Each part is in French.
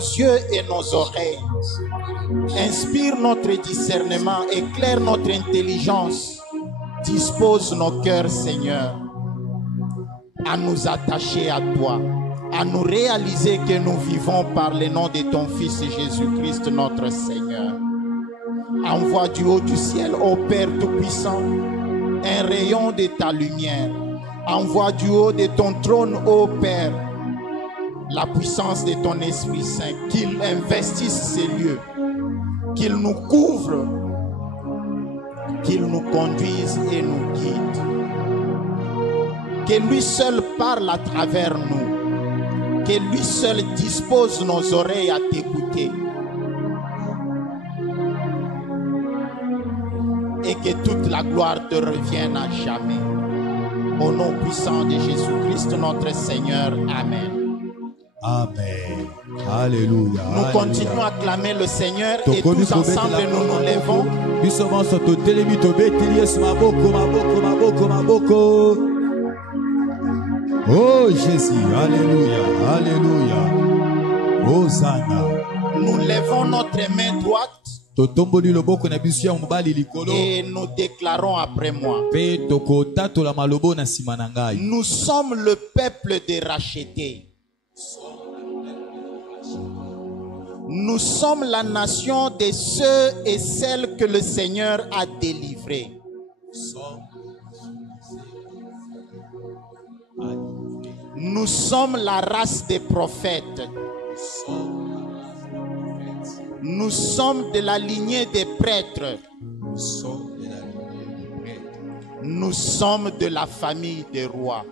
nos yeux et nos oreilles. Inspire notre discernement, éclaire notre intelligence. Dispose nos cœurs, Seigneur, à nous attacher à toi, à nous réaliser que nous vivons par le nom de ton Fils Jésus-Christ, notre Seigneur. Envoie du haut du ciel, ô Père Tout-Puissant, un rayon de ta lumière. Envoie du haut de ton trône, ô Père, la puissance de ton Esprit Saint, qu'il investisse ces lieux, qu'il nous couvre, qu'il nous conduise et nous guide. Que lui seul parle à travers nous. Que lui seul dispose nos oreilles à t'écouter. Et que toute la gloire te revienne à jamais. Au nom puissant de Jésus-Christ, notre Seigneur. Amen. Amen. Alléluia. Nous continuons à clamer le Seigneur et tous ensemble nous nous levons. Oh Jésus, alléluia, alléluia. Hosanna. Nous levons notre main droite et nous déclarons après moi. Nous sommes le peuple des rachetés. Nous sommes la nation de ceux et celles que le Seigneur a délivrés. Nous sommes la race des prophètes. Nous sommes de la lignée des prêtres. Nous sommes de la famille des rois.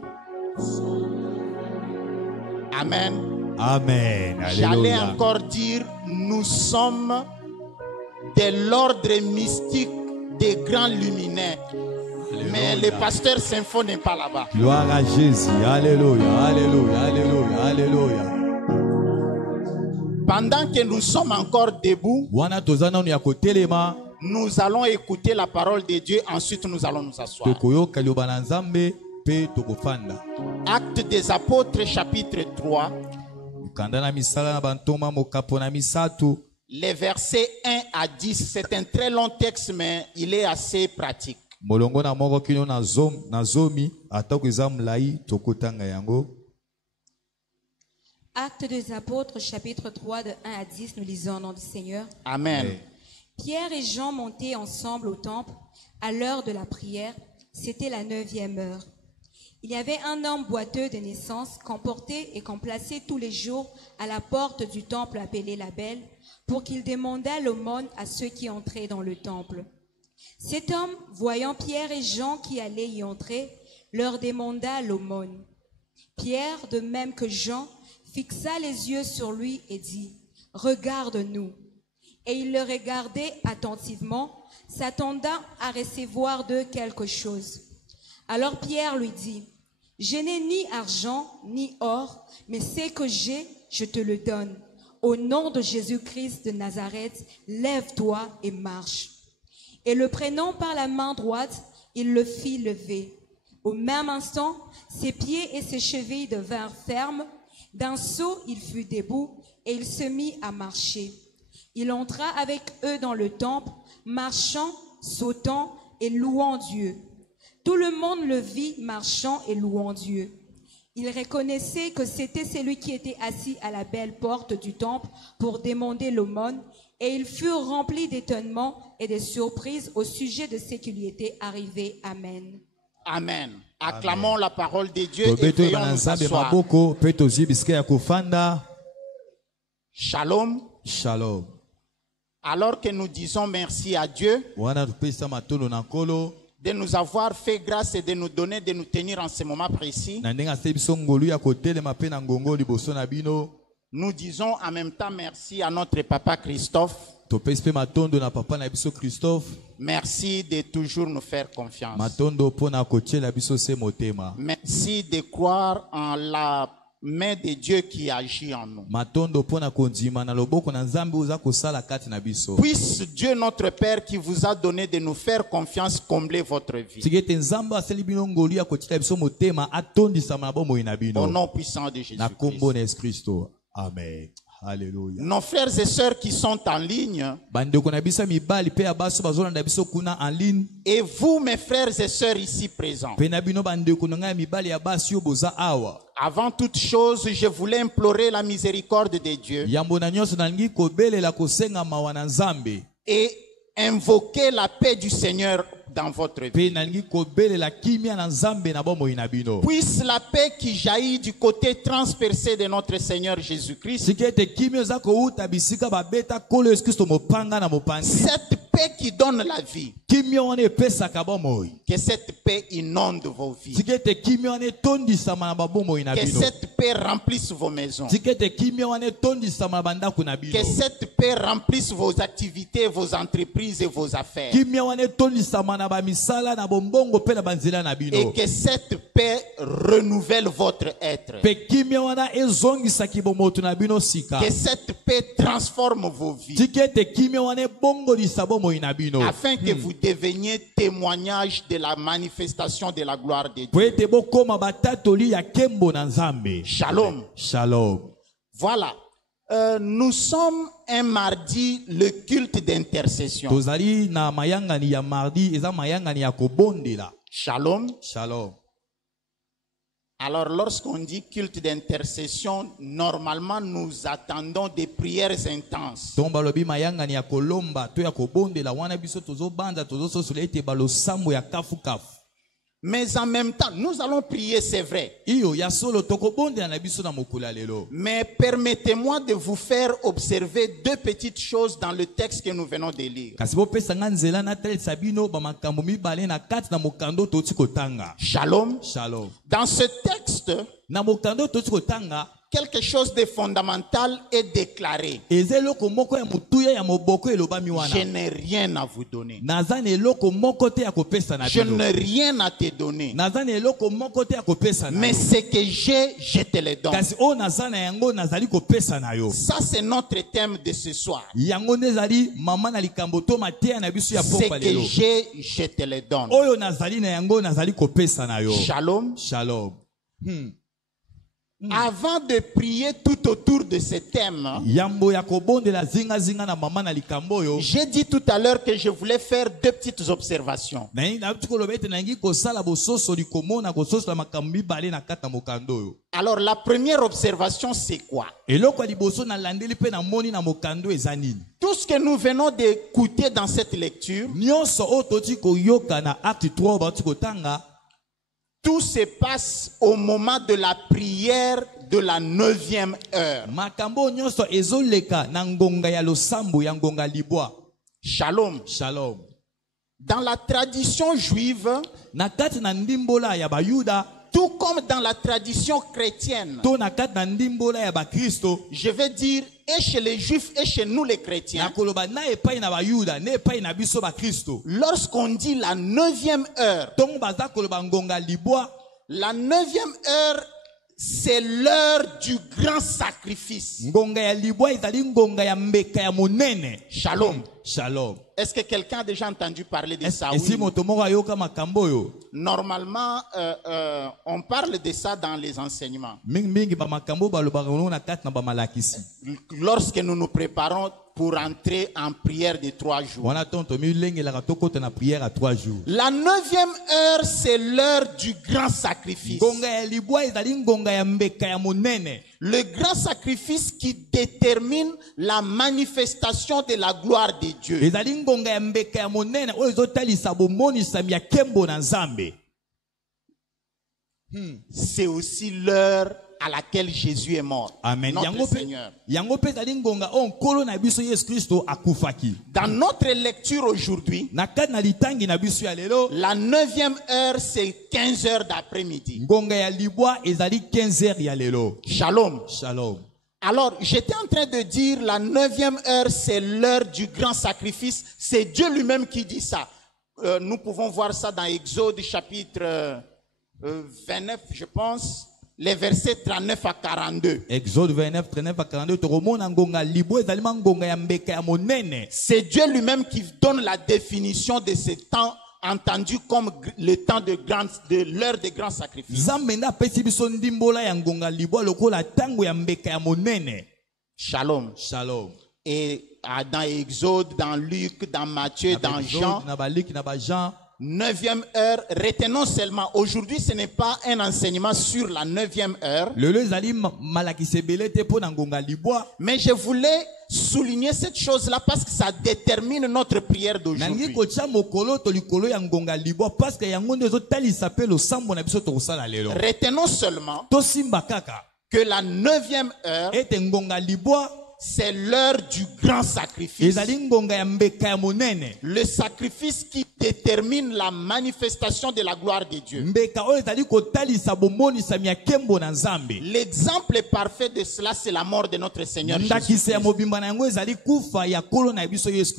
Amen. Amen. J'allais encore dire, nous sommes de l'ordre mystique des grands luminaires. Alléluia. Mais le pasteur Sympho n'est pas là-bas. Gloire à Jésus. Alléluia, alléluia, alléluia, alléluia. Pendant que nous sommes encore debout, nous allons écouter la parole de Dieu. Ensuite, nous allons nous asseoir. Actes des Apôtres, chapitre 3. Les versets 1 à 10, c'est un très long texte, mais il est assez pratique. Actes des Apôtres, chapitre 3, de 1 à 10, nous lisons au nom du Seigneur. Amen. Pierre et Jean montaient ensemble au temple à l'heure de la prière. C'était la 9e heure. Il y avait un homme boiteux de naissance qu'on portait et qu'on plaçait tous les jours à la porte du temple appelé la Belle pour qu'il demandât l'aumône à ceux qui entraient dans le temple. Cet homme, voyant Pierre et Jean qui allaient y entrer, leur demanda l'aumône. Pierre, de même que Jean, fixa les yeux sur lui et dit « Regarde-nous ». Et il le regardait attentivement, s'attendant à recevoir d'eux quelque chose. Alors Pierre lui dit « Je n'ai ni argent ni or, mais ce que j'ai, je te le donne. Au nom de Jésus-Christ de Nazareth, lève-toi et marche. » Et le prenant par la main droite, il le fit lever. Au même instant, ses pieds et ses chevilles devinrent fermes. D'un saut, il fut debout et il se mit à marcher. Il entra avec eux dans le temple, marchant, sautant et louant Dieu. Tout le monde le vit marchant et louant Dieu. Il reconnaissait que c'était celui qui était assis à la belle porte du temple pour demander l'aumône, et ils furent remplis d'étonnement et de surprise au sujet de ce qui lui était arrivé. Amen. Amen. Acclamons la parole de Dieu et prions nous asseoir. Shalom. Shalom. Alors que nous disons merci à Dieu de nous avoir fait grâce et de nous donner, de nous tenir en ce moment précis, nous disons en même temps merci à notre papa Christophe. Merci de toujours nous faire confiance. Merci de croire en la main de Dieu qui agit en nous. Puisse Dieu notre Père qui vous a donné de nous faire confiance combler votre vie. Au nom puissant de Jésus-Christ. Amen. Alléluia. Nos frères et sœurs qui sont en ligne, Bandeko na biso mibali pe abaso bazolanda biso kuna en ligne. et vous, mes frères et sœurs ici présents. Pe na bino bandeko na ngai mibali abasi yo boza awa. Avant toute chose, je voulais implorer la miséricorde de Dieu Yambo na nyonso nalingi kobelela kosenga mawa na Nzambe. et invoquer la paix du Seigneur dans votre vie. Pe nalingi kobelela kimia na Nzambe na bomoi na bino. Puisse la paix qui jaillit du côté transpercé de notre Seigneur Jésus-Christ, Sikete kimia za kouta bisika babeta kolo Yesu Kristo mopanga na mopanzi. cette paix qui donne la vie, Kimia wane pesa ka bomoi. que cette paix inonde vos vies, Sikete kimia wane tondisama na babomoi na que bino. cette paix remplisse vos maisons, Sikete kimia wane tondisama na bandako na bino. que cette paix remplisse vos activités, vos entreprises et vos affaires, Kimia wane tondisama na bamisala na bombongo pe na banzela na et bino. que cette paix renouvelle votre être, Pe kimia wana ezongisa kibomoto na bino sika. que cette paix transforme vos vies, Tikete kimia wane bongo lisabomoi na bino. afin que vous deveniez témoignage de la manifestation de la gloire de Dieu. Po ete bokoma batatoli ya kembo na Nzambe. Shalom. Shalom. Voilà. Nous sommes un mardi, le culte d'intercession. Tozali na mayangani ya mardi eza mayangani ya kobondela. Shalom. Shalom. Alors, lorsqu'on dit culte d'intercession, normalement, nous attendons des prières intenses. Tomba lobi mayangani ya kolomba to ya kobondela wana biso tozo banda tozo sosula ete balo sambo ya kafu kafu. Mais en même temps, nous allons prier, c'est vrai. Iyo ya solo tokobondela na biso na mokula lelo. Mais permettez-moi de vous faire observer deux petites choses dans le texte que nous venons de lire. Kasi bopesa nga nzela na telesa bino ba makambo mibale na kati na mokando toti kotanga. Shalom. Shalom. Dans ce texte, Na mokando toti kotanga quelque chose de fondamental est déclaré. ezeloko moko ya mutuya ya moboko elobami Je wana. n'ai rien à vous donner. Nazana eloko moko te ya kopesa na Je bino. n'ai rien à te donner. Nazana eloko moko te ya kopesa na Mais yo. ce que j'ai, je te le donne. Kasi o nazana yango nazali kopesa na yo. Ça, c'est notre thème de ce soir. Yango nezali mama na likambo to mateya na biso ya Ce pokwa que lelo. j'ai, je te le donne. Oyo nazali na yango nazali kopesa na yo. Shalom. Shalom. Avant de prier tout autour de ce thème, Yambo ya kobondela zinga zinga na mama na likambo yo. j'ai dit tout à l'heure que je voulais faire deux petites observations. Na tukoloba ete nangi kosala bososo likomona kososo la makambo mibale na kata mokando yo. Alors, la première observation, c'est quoi? Eloko ya liboso na landeli pe na moni na mokando eza nini? Tout ce que nous venons d'écouter dans cette lecture, Nyonso o toti koyoka na acte 3 ba kotanga. tout se passe au moment de la prière de la 9e heure. Makambo nyonso ezoleka na ngonga ya losambo ya ngonga libwa. Shalom. Shalom. Dans la tradition juive, Na kati na ndimbola ya bayuda tout comme dans la tradition chrétienne, to na kati na ndimbola ya bakristo je vais dire, et chez les juifs et chez nous les na chrétiens, koloba na epai na bayuda na epai na biso bakristo. lorsqu'on dit la 9e heure, Tongo baza koloba ngonga libwa. la 9e heure, c'est l'heure du grand sacrifice. Ngonga ya libwa ezali ngonga ya mbeka ya monene. Shalom. Shalom. Est-ce que quelqu'un a déjà entendu parler de ça? Esi Oui. moto moko ayoka makambo yo. Normalement, on parle de ça dans les enseignements. Mingi mingi ba makambo balobaka ngo na kati na ba malakisi. Lorsque nous nous préparons pour entrer en prière de 3 jours. Wana tonto mi lenge la katoko na prière à 3 jours. La 9e heure, c'est l'heure du grand sacrifice. Ngonga ya libwa ezali ngonga ya mbeka ya monene. Le grand sacrifice qui détermine la manifestation de la gloire de Dieu. Ezali ngonga ya mbeka ya monene oyo ezotalisa bomonisami ya kembo na Nzambe. C'est aussi l'heure à laquelle Jésus est mort. Amen. Notre Seigneur. Yango pe ezali ngonga o nkolo na biso Yesu Kristo akufaki. Dans notre lecture aujourd'hui, Na kati na litangi na biso ya lelo, la 9e heure, c'est 15 heures d'après-midi. ngonga ya libwa ezali 15h ya lelo. Shalom. Shalom. Alors, j'étais en train de dire, la 9e heure, c'est l'heure du grand sacrifice. C'est Dieu lui-même qui dit ça. Nous pouvons voir ça dans Exode chapitre 29, je pense, les versets 39 à 42. Exode 29, 39 à 42, tokomona ngonga libwa ezali ngonga ya mbeka ya monene. C'est Dieu lui-même qui donne la définition de ce temps entendu comme le temps de l'heure de grand sacrifice. Nzambe nda pesi biso ndimbola ya ngonga libwa lokola tango ya mbeka ya monene. Shalom. Shalom. Et dans Exode, dans Luc, dans Matthieu, dans Jean, Naba Luc, naba Jean. 9e heure, retenons seulement, aujourd'hui ce n'est pas un enseignement sur la 9e heure, mais je voulais souligner cette chose-là parce que ça détermine notre prière d'aujourd'hui. Retenons seulement que la 9e heure, c'est l'heure du grand sacrifice. Le sacrifice qui détermine la manifestation de la gloire de Dieu. L'exemple parfait de cela, c'est la mort de notre Seigneur Jésus-Christ.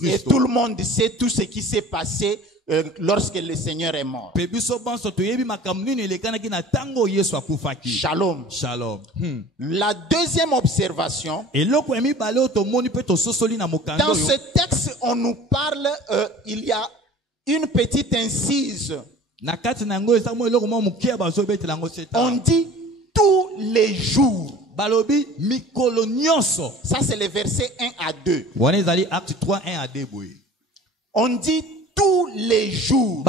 Et tout le monde sait tout ce qui s'est passé lorsque le Seigneur est mort. Shalom. Shalom. La deuxième observation, dans ce texte, on nous parle, il y a une petite incise. On dit tous les jours. Ça, c'est le verset 1 à 2. On dit tous les jours.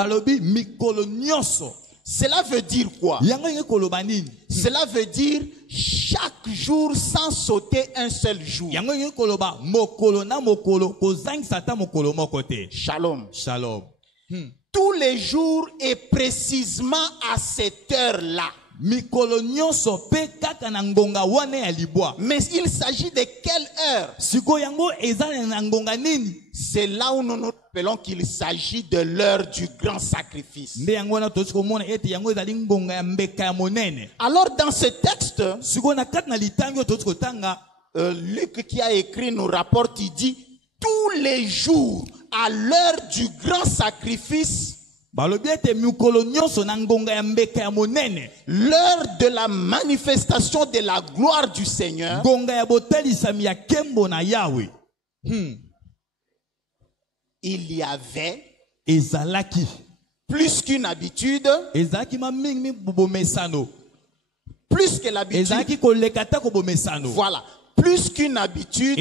Cela veut dire quoi? Cela veut dire chaque jour sans sauter un seul jour. Shalom. Shalom. Tous les jours et précisément à cette heure-là. Mais il s'agit de quelle heure? C'est là où nous nous rappelons qu'il s'agit de l'heure du grand sacrifice. Alors dans ce texte, Luc qui a écrit nous rapporte, il dit tous les jours à l'heure du grand sacrifice, l'heure de la manifestation de la gloire du Seigneur, il y avait plus qu'une habitude, plus que l'habitude, voilà, plus qu'une habitude,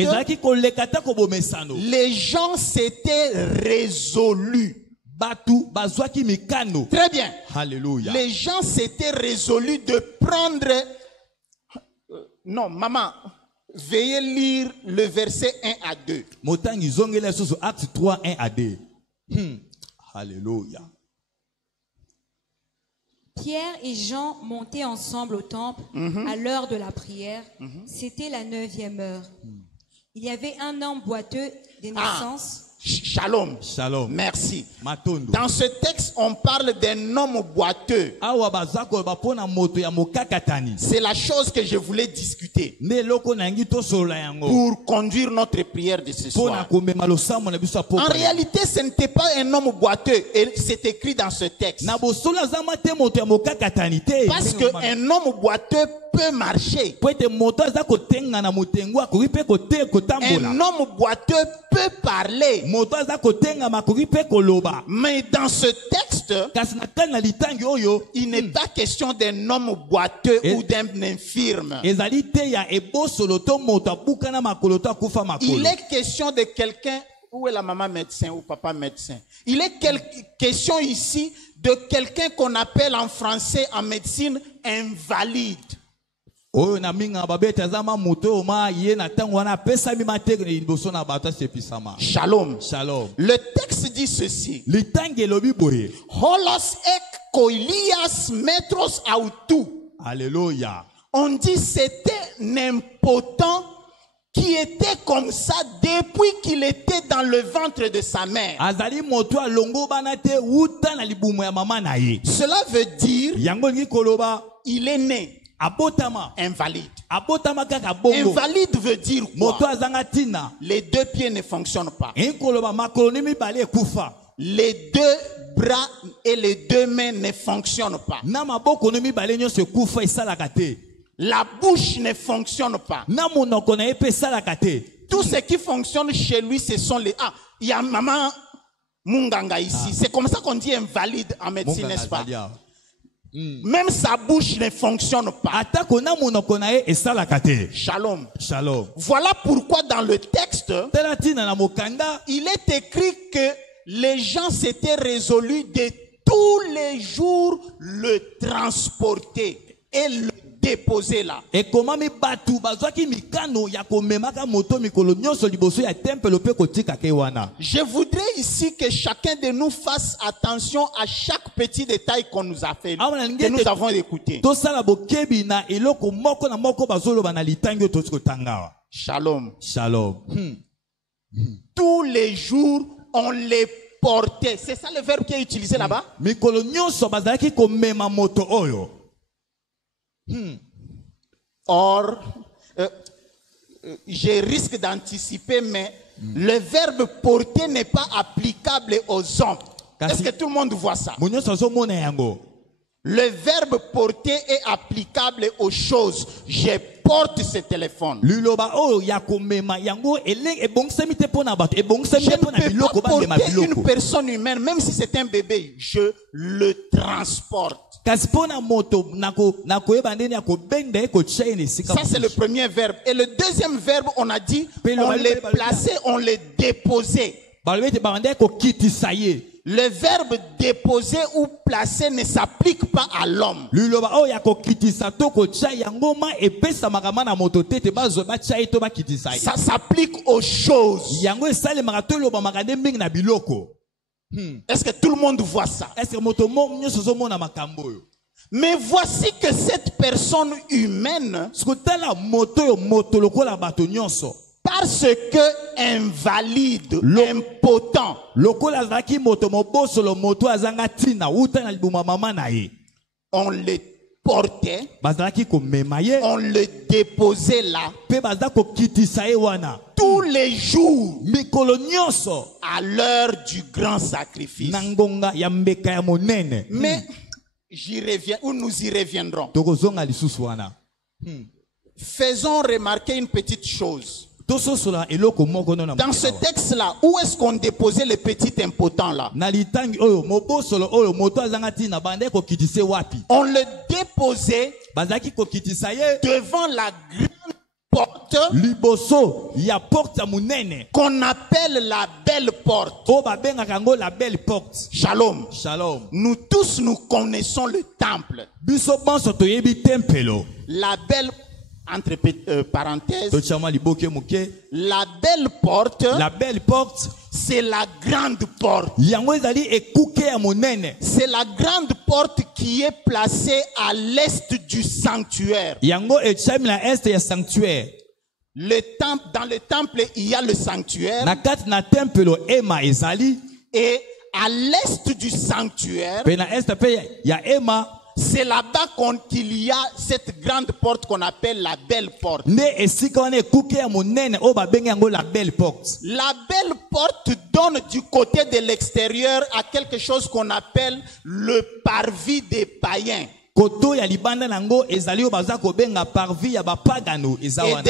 les gens s'étaient résolus. Très bien. Alléluia. Les gens s'étaient résolus de prendre... Non, maman, veuillez lire le verset 1 à 2. Acte 3, 1 à 2. Alléluia. Pierre et Jean montaient ensemble au temple à l'heure de la prière. C'était la 9e heure. Il y avait un homme boiteux de naissance. Shalom. Shalom. Merci. Dans ce texte, on parle d'un homme boiteux. C'est la chose que je voulais discuter pour conduire notre prière de ce soir. En réalité, ce n'était pas un homme boiteux, et c'est écrit dans ce texte. Parce qu'un homme boiteux peut marcher. Un homme boiteux peut parler. Mais dans ce texte, il n'est pas question d'un homme boiteux ou d'un infirme. Il est question de quelqu'un. Où est la maman médecin ou papa médecin? Il est question ici de quelqu'un qu'on appelle en français, en médecine, invalide. Shalom. Shalom. Le texte dit ceci. Holos ek koilias metros autou. Alléluia. On dit c'était n'important qui était comme ça depuis qu'il était dans le ventre de sa mère. Cela veut dire il est né invalide. Invalide veut dire quoi? Les deux pieds ne fonctionnent pas. Les deux bras et les deux mains ne fonctionnent pas. La bouche ne fonctionne pas. Tout ce qui fonctionne chez lui, ce sont les... Ah, il y a maman Munganga ici. C'est comme ça qu'on dit invalide en médecine, n'est-ce pas? Même sa bouche ne fonctionne pas. Atako na monoko na ye esalaka te. Shalom. Shalom. Voilà pourquoi dans le texte, Tala tina na mokanda, il est écrit que les gens s'étaient résolus de tous les jours le transporter et le déposer là. ekomami batu bazwaki mikano ya komemaka moto mikolo nyonso liboso ya tempelo pe kotika ke wana. Je voudrais ici que chacun de nous fasse attention à chaque petit détail qu'on nous a fait, que nous avons écouté. Tosala bokebi na eloko moko na moko bazoloba na litangi oyo tosi kotangawa. Shalom. Shalom. Tous les jours, on les portait. C'est ça le verbe qui est utilisé là-bas? Mikolo nyonso bazalaki komema moto oyo. Or, je risque d'anticiper, mais le verbe porter n'est pas applicable aux hommes. Est-ce que tout le monde voit ça? Le verbe porter est applicable aux choses. Je porte ce téléphone. Je ne peux pas porter une personne humaine, même si c'est un bébé. Je le transporte. Ça, c'est le premier verbe. Et le deuxième verbe, on a dit, on les plaçait, on les déposait. Le verbe déposer ou placer ne s'applique pas à l'homme. Ça s'applique aux choses. Est-ce que tout le monde voit ça? Mais voici que cette personne humaine, parce que invalide, impotent, on le portait, on le déposait là tous les jours à l'heure du grand sacrifice. Mais j'y reviens, ou nous y reviendrons. Faisons remarquer une petite chose. Dans ce texte-là, où est-ce qu'on déposait les petits impotents là? On le déposait devant la grande porte qu'on appelle la belle porte. Shalom. Shalom. Nous tous, nous connaissons le temple. La belle, entre parenthèses, la belle porte, c'est la grande porte. C'est la grande porte qui est placée à l'est du sanctuaire. Le temple, dans le temple, il y a le sanctuaire. Et à l'est du sanctuaire, c'est là-bas qu'il y a cette grande porte qu'on appelle la belle porte. La belle porte donne du côté de l'extérieur à quelque chose qu'on appelle le parvis des païens. Et de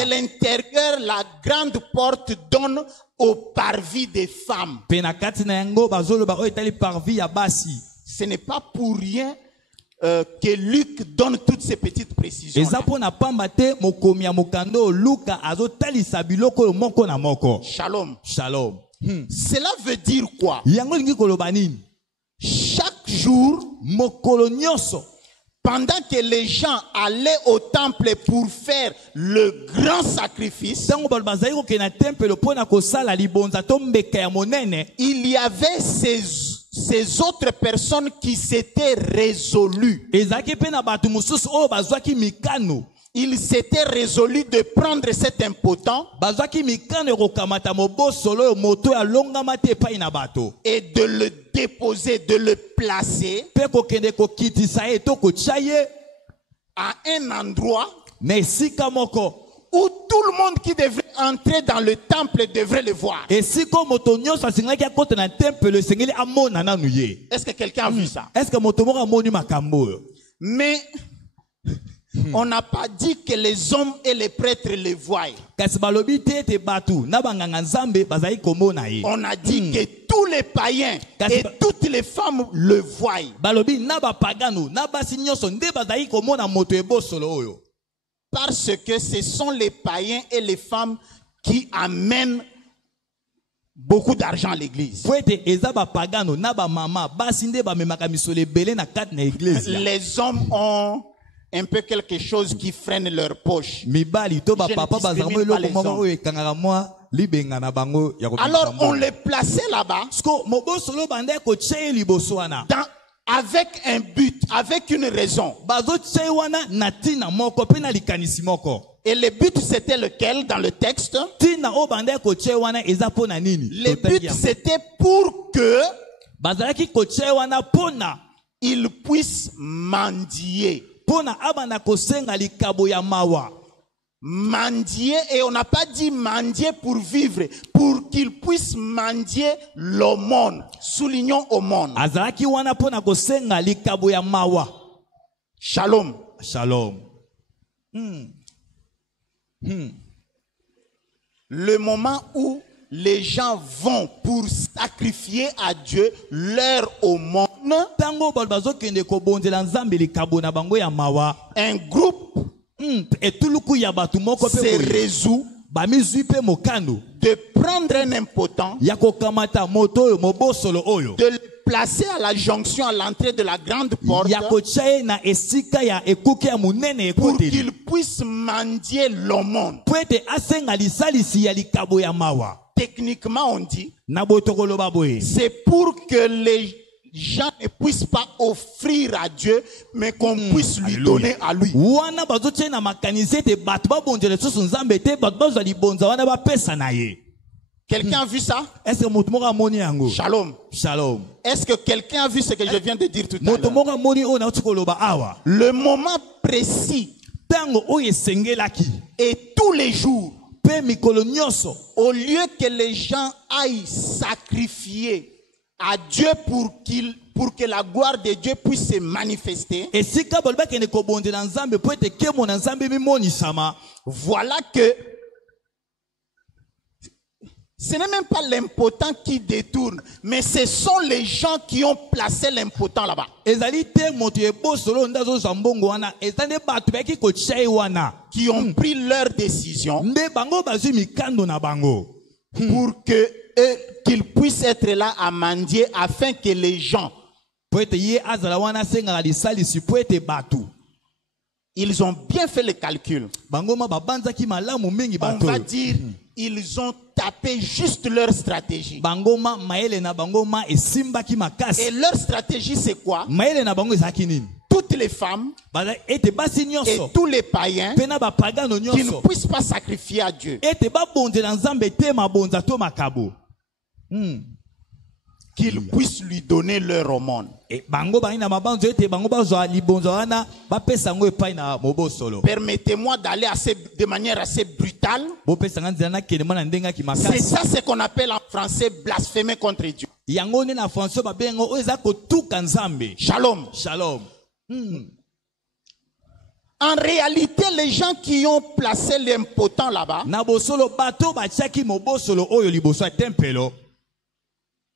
l'intérieur, la grande porte donne au parvis des femmes. Ce n'est pas pour rien que Luc donne toutes ces petites précisions. Shalom. Shalom. Cela veut dire quoi? Chaque jour, pendant que les gens allaient au temple pour faire le grand sacrifice, il y avait ces autres personnes qui s'étaient résolues. Ils s'étaient résolus de prendre cet impotent et de le déposer, de le placer à un endroit où tout le monde qui devrait entrer dans le temple devrait le voir. Est-ce que quelqu'un a vu ça? Mais on n'a pas dit que les hommes et les prêtres les voient. On a dit que tous les païens et toutes les femmes le voient. Balobi na ba pagano na basi nyonso nde bazali komona moto ebosolo oyo. Parce que ce sont les païens et les femmes qui amènent beaucoup d'argent à l'église. Les hommes ont un peu quelque chose qui freine leur poche. Alors on les plaçait là-bas avec un but, avec une raison. Et le but c'était lequel dans le texte? Le but c'était pour que ils puissent mendier. Mendier, et on n'a pas dit mendier pour vivre, pour qu'ils puissent mendier l'aumône. Soulignons aumône. Shalom. Shalom. Le moment où les gens vont pour sacrifier à Dieu leur aumône, un groupe se résout de prendre un impotent, de le placer à la jonction à l'entrée de la grande porte pour qu'il puisse mendier l'aumône. Techniquement on dit, c'est pour que les gens ne puissent pas offrir à Dieu, mais qu'on puisse lui donner à lui. Quelqu'un a vu ça? Shalom. Shalom. Est-ce que quelqu'un a vu ce que je viens de dire tout à l'heure? Le moment précis et tous les jours, au lieu que les gens aillent sacrifier à Dieu pour que la gloire de Dieu puisse se manifester, voilà que ce n'est même pas l'impotent qui détourne, mais ce sont les gens qui ont placé l'impotent là-bas. Qui ont pris leur décision pour que qu'ils puissent être là à mendier afin que les gens, ils ont bien fait le calcul. On va dire ils ont tapé juste leur stratégie. Et leur stratégie c'est quoi? Toutes les femmes et tous les païens qui ne puissent pas sacrifier à Dieu, qu'ils puissent lui donner leur aumône. Permettez-moi d'aller de manière assez brutale. C'est ça ce qu'on appelle en français blasphémer contre Dieu. Shalom. Shalom. En réalité, les gens qui ont placé l'impotent là-bas,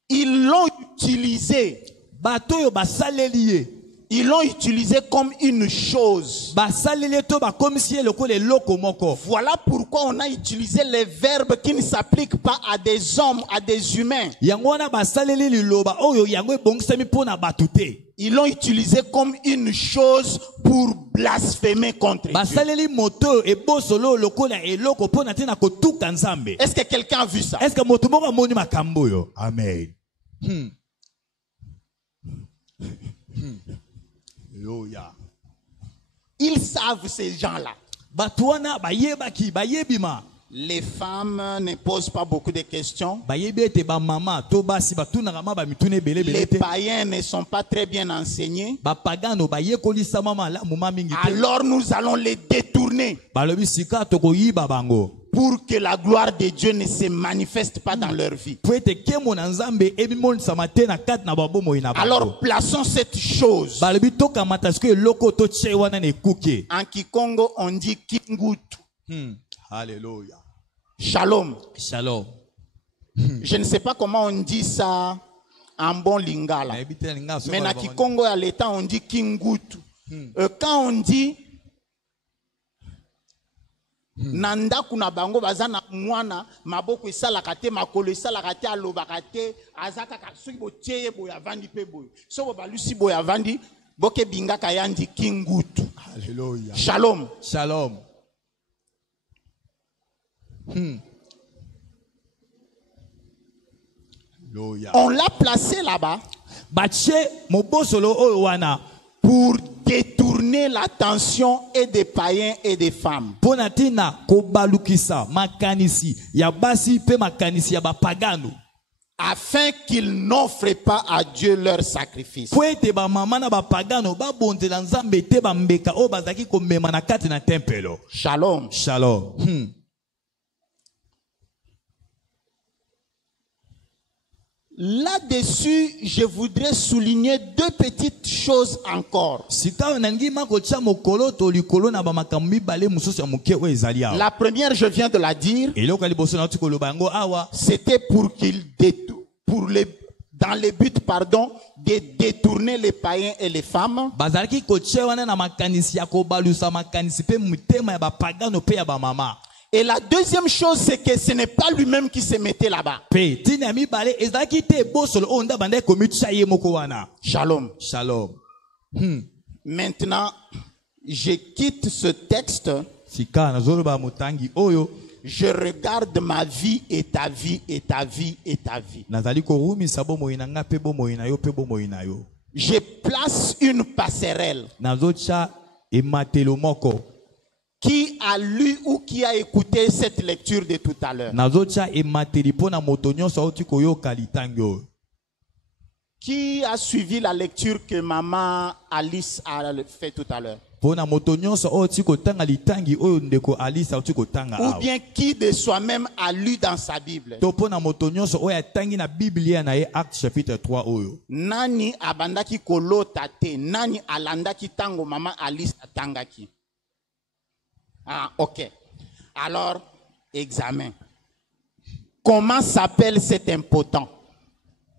ils l'ont utilisé. Ils l'ont utilisé comme une chose. Voilà pourquoi on a utilisé les verbes qui ne s'appliquent pas à des hommes, à des humains. Ils l'ont utilisé comme une chose pour blasphémer contre Dieu. Est-ce que quelqu'un a vu ça? Amen. Ils savent ces gens-là. Les femmes ne posent pas beaucoup de questions. Les païens ne sont pas très bien enseignés. Alors nous allons les détourner pour que la gloire de Dieu ne se manifeste pas dans leur vie. Alors plaçons cette chose. En Kikongo on dit Kingutu. Alléluia. Shalom. Shalom. Je ne sais pas comment on dit ça en bon lingala. Mais na Kikongo à l'état on dit kingutu. Quand on dit nanda kuna bango bazana mwana maboko esalaka te makolo esalaka te alobaka te azaka soki botie boye avandi pe boye so balusi boye avandi boke bingaka yandi kingutu. Alléluia. Shalom. Shalom. On l'a placé là-bas pour détourner l'attention et des païens et des femmes. Afin qu'ils n'offrent pas à Dieu leur sacrifice. Shalom. Shalom. Là-dessus, je voudrais souligner deux petites choses encore. La première, je viens de la dire, c'était pour qu'ils dans les buts, de détourner les païens et les femmes. Et la deuxième chose, c'est que ce n'est pas lui-même qui se mettait là-bas. Shalom. Shalom. Maintenant, je quitte ce texte. Je regarde ma vie et ta vie et ta vie et ta vie. Je place une passerelle. Qui a lu ou qui a écouté cette lecture de tout à l'heure? Qui a suivi la lecture que maman Alice a fait tout à l'heure? Ou bien qui de soi-même a lu dans sa Bible? Nani abandaki kolota te, nani alandaki tango maman Alice atangaki. Ah, ok. Alors, examen. Comment s'appelle cet impotent?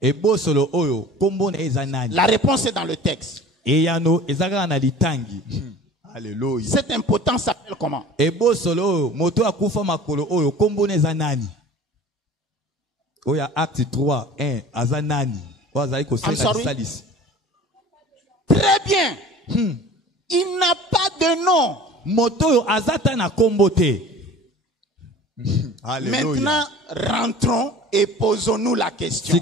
La réponse est dans le texte. Alléluia. Cet impotent s'appelle comment? Acte 3, 1. I'm sorry. Très bien. Il n'a pas de nom. Maintenant, rentrons et posons-nous la question.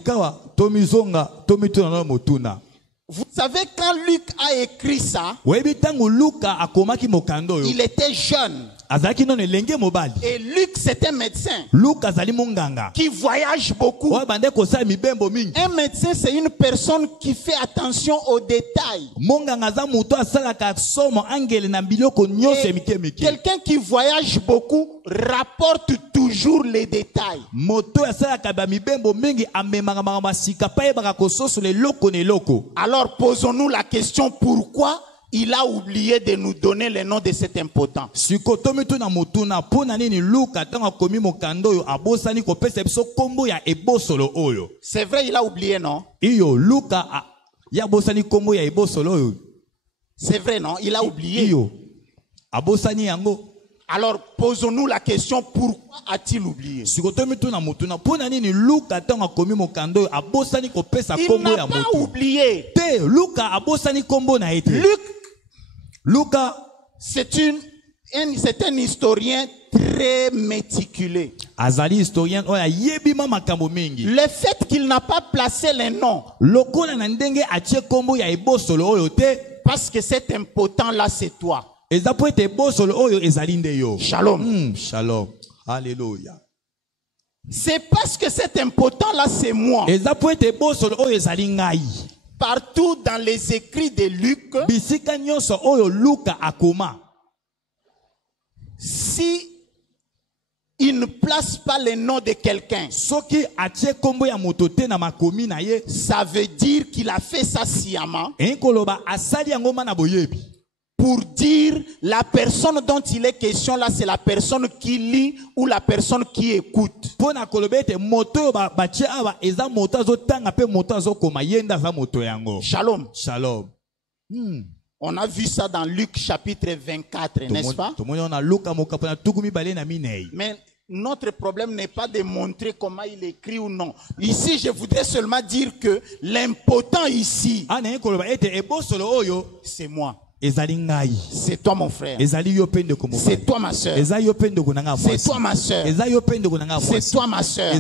Vous savez, quand Luc a écrit ça, il était jeune. Et Luc, c'était un médecin qui voyage beaucoup. Un médecin, c'est une personne qui fait attention aux détails. Et quelqu'un qui voyage beaucoup rapporte toujours les détails. Alors posons-nous la question, pourquoi il a oublié de nous donner le nom de cet impotent? C'est vrai, il a oublié, non? C'est vrai, non? Il a oublié. Alors posons-nous la question, pourquoi a-t-il oublié? Il n'a pas oublié. Luc, c'est un historien très méticuleux. Le fait qu'il n'a pas placé les noms, parce que cet impotent-là, c'est toi. Shalom. Shalom. Alléluia. C'est parce que cet impotent-là, c'est moi. Partout dans les écrits de Luc, si il ne place pas le nom de quelqu'un, ça veut dire qu'il a fait ça sciemment pour dire la personne dont il est question là, c'est la personne qui lit ou la personne qui écoute. Pona kolobete moto ba bache aba eza moto azotanga pe moto azokoma yenda za moto yango. Shalom. Shalom. On a vu ça dans Luc chapitre 24, n'est-ce pas? Mais notre problème n'est pas de montrer comment il écrit ou non. Ici, je voudrais seulement dire que l'important ici, c'est moi. C'est toi mon frère. C'est toi ma soeur. C'est toi ma soeur. C'est toi ma soeur.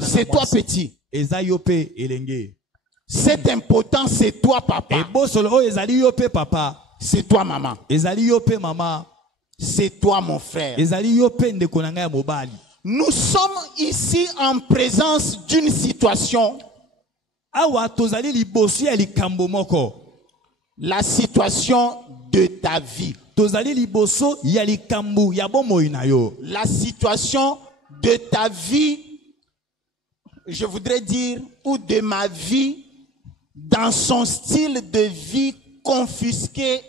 C'est toi petit. C'est important, c'est toi papa. C'est toi maman. C'est toi mon frère. Nous sommes ici en présence d'une situation. La situation de ta vie. La situation de ta vie, je voudrais dire, ou de ma vie, dans son style de vie confisqué.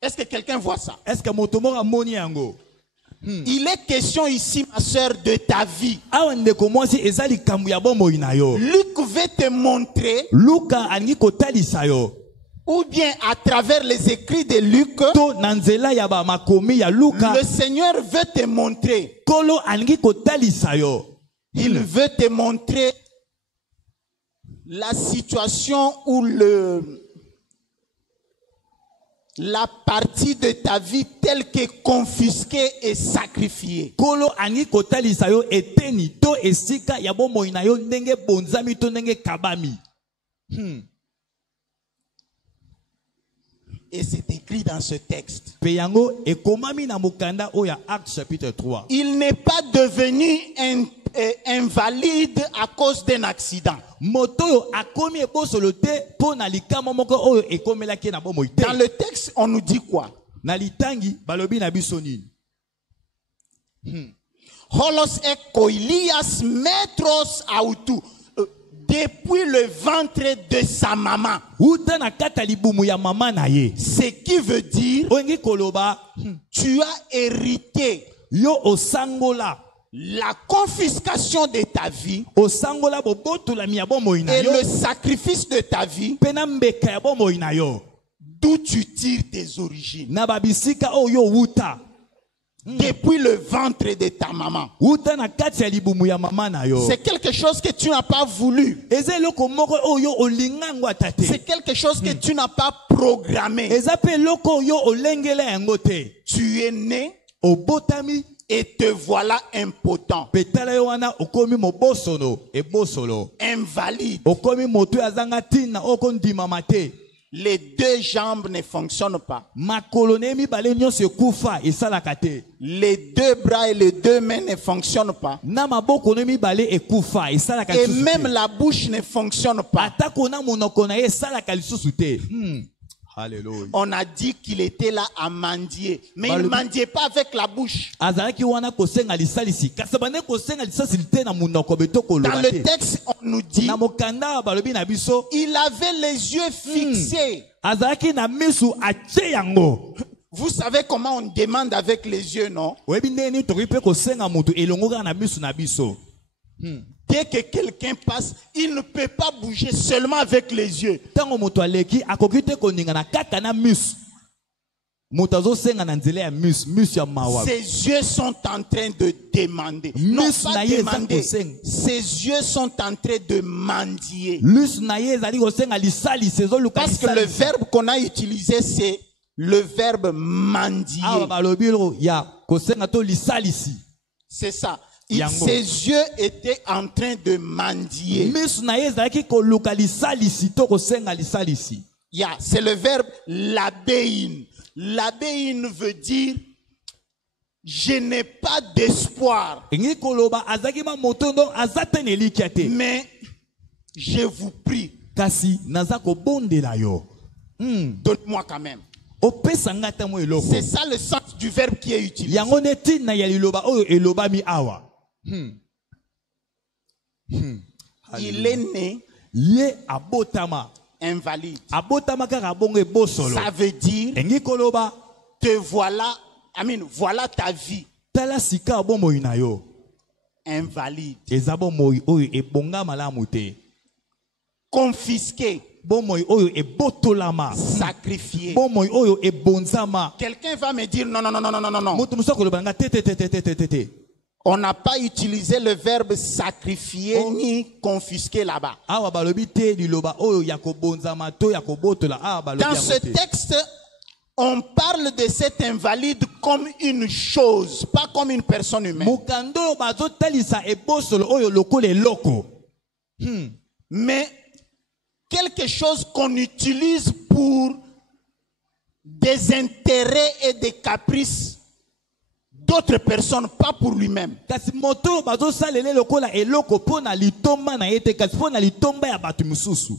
Est-ce que quelqu'un voit ça? Il est question ici, ma soeur, de ta vie. Luc veut te montrer, ou bien à travers les écrits de Luc, le Seigneur veut te montrer. Il veut te montrer la situation où la partie de ta vie telle que confisquée et sacrifiée. Et c'est écrit dans ce texte. Il n'est pas devenu invalide à cause d'un accident. Dans le texte, on nous dit quoi? Holos ekoilias metros autu. Depuis le ventre de sa maman. Ce qui veut dire, tu as hérité la confiscation de ta vie et le sacrifice de ta vie, d'où tu tires tes origines. Depuis le ventre de ta maman. C'est quelque chose que tu n'as pas voulu. C'est quelque chose que tu n'as pas programmé. Tu es né et te voilà impotent. Invalide. Les deux jambes ne fonctionnent pas. Les deux bras et les deux mains ne fonctionnent pas. Et même la bouche ne fonctionne pas. On a dit qu'il était là à mendier. Mais il ne mendiait pas avec la bouche. Dans le texte, on nous dit il avait les yeux fixés. Vous savez comment on demande avec les yeux, non? Dès que quelqu'un passe, il ne peut pas bouger seulement avec les yeux. Ses yeux sont en train de demander. Non, pas demander. Ses yeux sont en train de mendier. Parce que le verbe qu'on a utilisé, c'est le verbe mendier. C'est ça. Ses yeux étaient en train de mendier. C'est le verbe labéin. Labéin veut dire je n'ai pas d'espoir. Mais je vous prie. Donne-moi quand même. C'est ça le sens du verbe qui est utilisé. Il est né Ye abotama. Invalide. Abotama kaka bongo ebosolo. Ça veut dire, Engi koloba. te voilà, voilà ta vie. Tala sika bomo inayo. Invalide. Ezabo moi oyo ebonga malamu te. Confisqué. Bomo oyo ebotolama. Sacrifié. Bomo oyo ebonzama. Quelqu'un va me dire non, non, non, non, non, non, non. Mutu muso kolobanga te. On n'a pas utilisé le verbe sacrifier ni confisquer là-bas. Awa balobi te liloba oyo yakobonzama to yakobotola awa balobi. Dans ce texte, on parle de cet invalide comme une chose, pas comme une personne humaine. Mukando bazo talisa ebosolo oyo lokole loko. Mais quelque chose qu'on utilise pour des intérêts et des caprices d'autres personnes, pas pour lui-même. Kasi moto bazo salele lokola eloko pona litomba na yete kasi pona litomba ya batu mususu.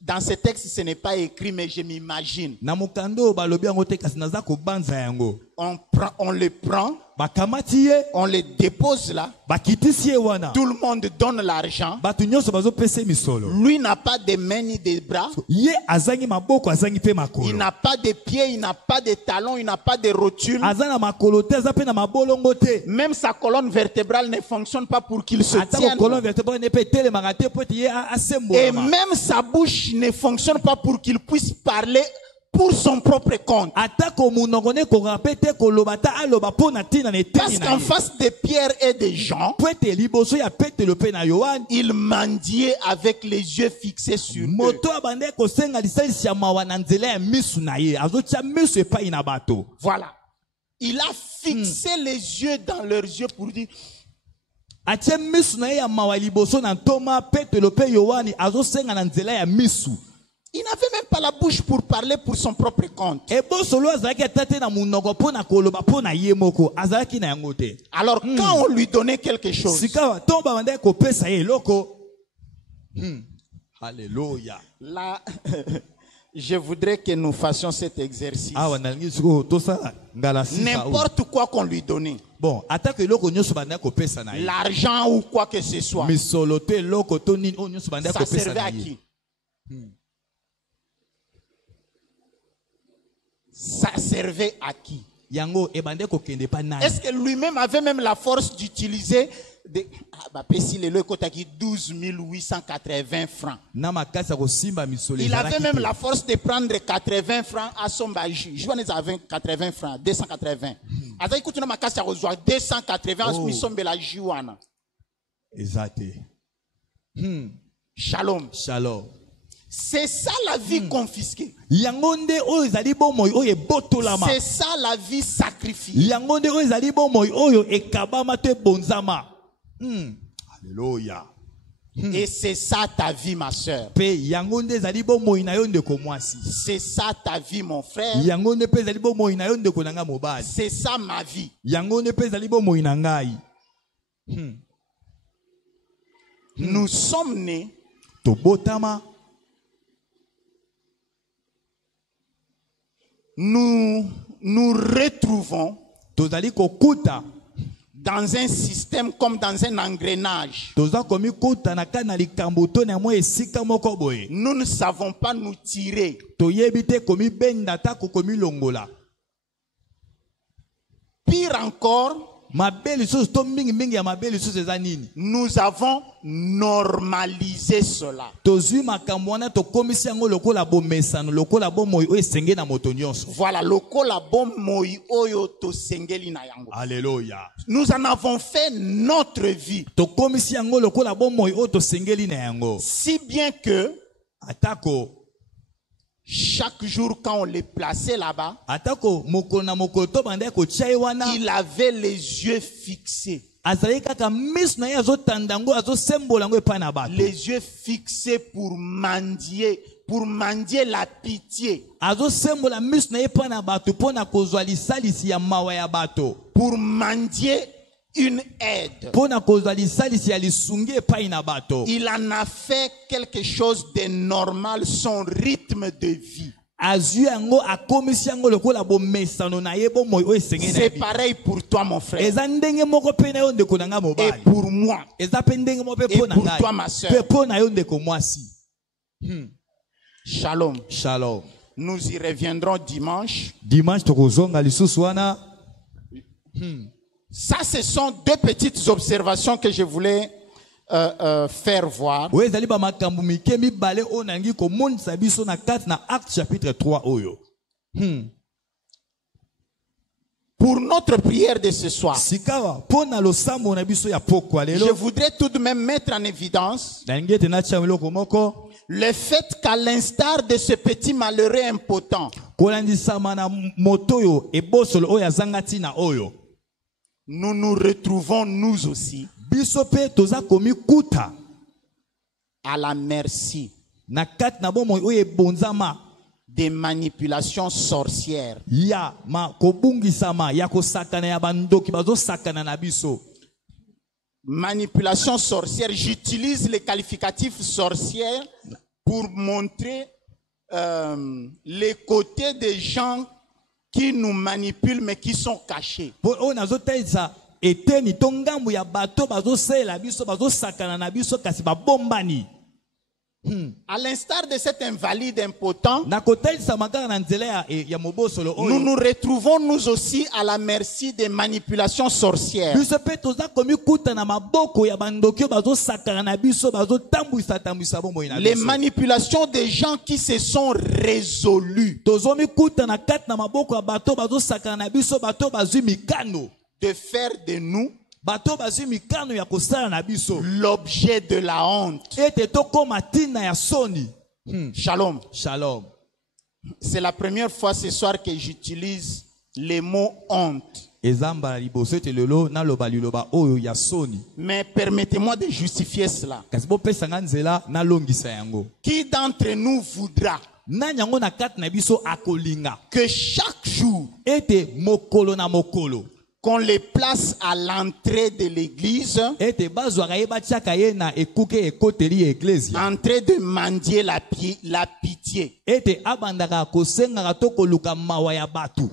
Dans ce texte, ce n'est pas écrit, mais je m'imagine. Na mukando balobi yango te kasi naza kobanza yango. On le prend, Bakamati ye, on le dépose là. bakitisi ye wana. Tout le monde donne l'argent. Batu nyonso bazo pese misolo. Lui n'a pas de mains ni de bras. Ye azangi maboko azangi pe Il makolo. n'a pas de pieds, il n'a pas de talons, il n'a pas de rotules. Azana makolo te aza pe na mabolongo te. Même sa colonne vertébrale ne fonctionne pas pour qu'il se Atako tienne. kolon vertébrale ne pe telemaka te po ete ye asembolama. Et même sa bouche ne fonctionne pas pour qu'il puisse parler pour son propre compte. Atako munongo ne korape te koloba ta aloba pona tina ne Parce teni na qu'en ye. face de Pierre et de Jean, Po ete liboso ya Petelo pe na Yohane. il mendiait avec les yeux fixés sur eux. Moto abande kosenga lisalisi ya mawa na nzela ya misu na ye. Azotia misu epai na bato. Voilà. Il a fixé les yeux dans leurs yeux pour dire, Atie misu na ye ya mawa liboso na ntoma Petelo pe Yohane azosenga na nzela ya misu. il n'avait même pas la bouche pour parler pour son propre compte. Ebosolo azalaki atate na munoko pona koloba pona ye moko azalaki na yango te. Alors quand on lui donnait quelque chose, Sika tomba bande kopesa ye eloko. Alléluia. là, je voudrais que nous fassions cet exercice. Awa nalingi siko tosala ngala sisa. N'importe quoi qu'on lui donnait, Bon, atako eloko nyonso bande kopesa na ye. l'argent ou quoi que ce soit, Misolo te eloko to nini o nyonso bande ça kopesa servait na à ye. qui? Ça servait à qui? Yango ebande kokende pa na. Est-ce que lui-même avait même la force d'utiliser des 12 880 francs? Na makasa kosimba misolo. Il avait même la force de prendre 80 francs à son baji. Je vois 80 francs, 280. Ata écoute na makasa kozwa 280 misombe la jiwana. Exacte. Shalom. Shalom. C'est ça la vie confisquée. Yangonde oyo ezali bomoyi oyo ebotolama. C'est ça la vie sacrifiée. Yangonde oyo ezali bomoyi oyo ekabama te bonzama. Alléluia. Et c'est ça ta vie, ma soeur. Pe yangonde ezali bomoyi na yo ndeko mwasi. C'est ça ta vie, mon frère. Yangonde pe ezali bomoyi na yo ndeko nanga mobali. C'est ça ma vie. Yangonde pe ezali bomoyi na ngai. Nous sommes nés Tobotama. nous retrouvons Tozali kokuta. dans un système comme dans un engrenage. Toza komi kuta na kana likambo to na mo esika moko boye. Nous ne savons pas nous tirer. Toyebi te komi benda ta ko komi longola. Pire encore, Mabeli lisusu to mingi ya mabeli lisusu eza nini? nous avons normalisé cela. Tozwi makambo wana tokomisi yango lokola bomesano lokola bomoyi oyo esenge na moto nyonso. Voilà, lokola bom moi oyo to sengeli na yango. Alléluia. Nous en avons fait notre vie. Tokomisi yango lokola bomoyi oyo tosengeli na yango. Si bien que Atako chaque jour quand on les plaçait là-bas, atako mokolo na mokolo to bande ko tshai wana. il avait les yeux fixés. Azali kaka misu na ye azotandango azosembola ngo epai na bato. Les yeux fixés pour mendier la pitié. Azosembola misu na ye epai na bato pona kozwa lisalisi ya mawa ya bato. Pour mendier une aide. Pona kozwa lisalisi ya lisungi epai na bato. Il en a fait quelque chose de normal, son rythme de vie. Azui yango akomisi yango lokola bomesano na ye bomoyi oyo esengeli na C'est ye. pareil pour toi, mon frère. Eza ndenge moko pe na yo ndeko na nga Et mobali. pour moi. Eza pe ndenge moko pe Et po na pour ngai. toi, ma sœur. Pe po na yo ndeko mwasi. Shalom. Shalom. Nous y reviendrons dimanche. Dimanche tokozonga lisusu wana. Ça, ce sont deux petites observations que je voulais faire voir. Oyo ezali ba makambo mike mibale oyo nangi komonisa biso na kati na Acte chapitre 3 oyo. Pour notre prière de ce soir, Sikawa pona losambo na biso ya pokwa je lelo. voudrais tout de même mettre en évidence Nangi tena chamelo komoko. le fait qu'à l'instar de ce petit malheureux impotent, Kolandisama na motoyo ebosolo oyo azangati na oyo. nous nous retrouvons nous aussi Biso pe toza komi kuta à la merci na kati na bomo oyo ebonzama des manipulations sorcières. ya ma kobungisama ya kosakana ya bandoki bazo sakana na biso. Manipulation sorcière, j'utilise les qualificatifs sorcières pour montrer les côtés des gens qui nous manipulent mais qui sont cachés. Po o nazo taisa eteni tongambu ya bato bazo sela biso bazo sakana na biso kasi babombani. À l'instar de cet invalide impotent, Na kotaisa makana na nzela ya mobosolo nous oyo. nous retrouvons nous aussi à la merci des manipulations sorcières. Biso pe toza komi kuta na maboko ya bandoki oyo bazo sakana na biso bazo tambwisa bombo na Les biso. manipulations des gens qui se sont résolus Tozomi kuta na kati na maboko ya bato bazo sakana na biso bato bazwi mikano. de faire de nous Bato bazwi mikano ya kosala na biso. l'objet de la honte. Ete tokoma tina ya soni. Shalom. Shalom. C'est la première fois ce soir que j'utilise les mots honte. Ezamba la liboso ete lelo na loba liloba oyo ya soni. Mais permettez-moi de justifier cela. Kasi bopesa nga nzela na longisa yango. Qui d'entre nous voudra Na nyango na kati na biso akolinga. que chaque jour Ete mokolo na mokolo. qu'on les place à l'entrée de l'église Ete bazwaka ye batiaka ye na ekuke ekoteli ya eklezia. en train de mendier la pitié? Ete abandaka kosengaka to koluka mawa ya batu.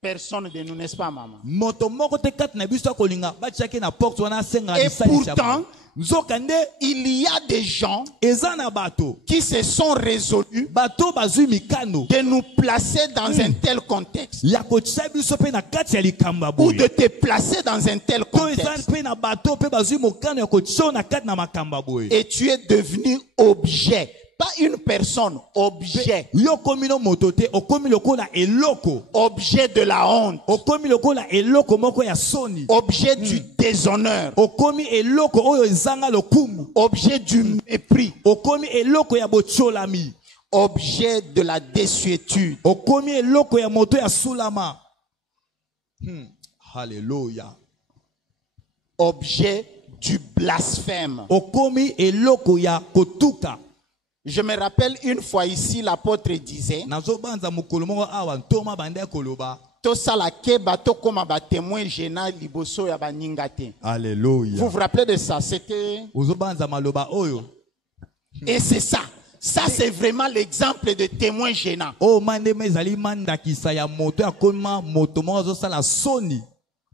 Personne de nous, n'est-ce pas, maman? Moto moko te kati na biso akolinga batiaki na porte wana asenga Et lisalisa. pourtant, Nzokande il y a des gens eza na bato. qui se sont résolus Bato bazwi mikano. de nous placer dans un tel contexte Ya kotia biso pe na kati ya likamba ou boye. de te placer dans un tel To eza contexte pe na bato pe bazwi mokano ya kotia na kati na makamba boye. et tu es devenu objet, pas une personne, objet, Yo komi no moto te okomi lokola eloko. objet de la honte, Okomi lokola eloko moko ya soni. objet du déshonneur, Okomi eloko oyo ezanga lokumu. objet du mépris, Okomi eloko ya bocholami. objet de la désuétude, Okomi eloko ya moto ya sulama. Hallelujah. objet du blasphème. Okomi eloko ya kotuka. Je me rappelle une fois ici, l'apôtre disait, Nazo banza mukolo moko awa ntoma bande koloba. tosala keba tokoma ba témoin gênant liboso ya baninga te. Hallelujah. Vous vous rappelez de ça? C'était Ozo banza maloba oyo. et c'est ça. Ça c'est vraiment l'exemple de témoin gênant. Oh mande mezali manda kisa ya moto ya koma moto mo zo sala soni.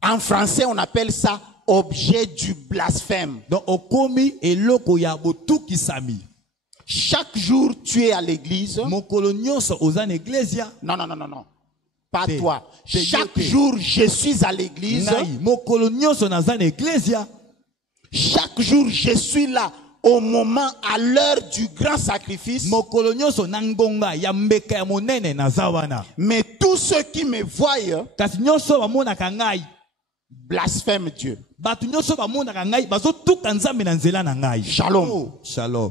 En français, on appelle ça objet du blasphème. Donc okomi eloko ya botuki sami. Chaque jour, tu es à l'église. Mokolo nyonso oza na iglesia. Non, non, non, non, non. Pas Te- toi. te- Chaque te- jour, je suis à l'église. Ngai mokolo nyonso naza na iglesia. Chaque jour, je suis là au moment, à l'heure du grand sacrifice. Mokolo nyonso na ngonga ya mbeka ya monene naza wana. Mais tous ceux qui me voient Kasi nyonso bamonaka ngai. blasphèment Dieu. Batu nyonso bamonaka ngai bazotuka nzambe na nzela na ngai. Shalom. Oh, shalom.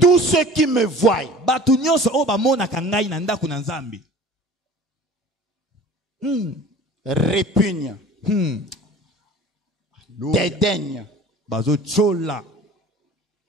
Tous ceux qui me voient Batu nyonso oyo bamonaka ngai na ndako na nzambe. répugnent, dédaignent. Bazochola.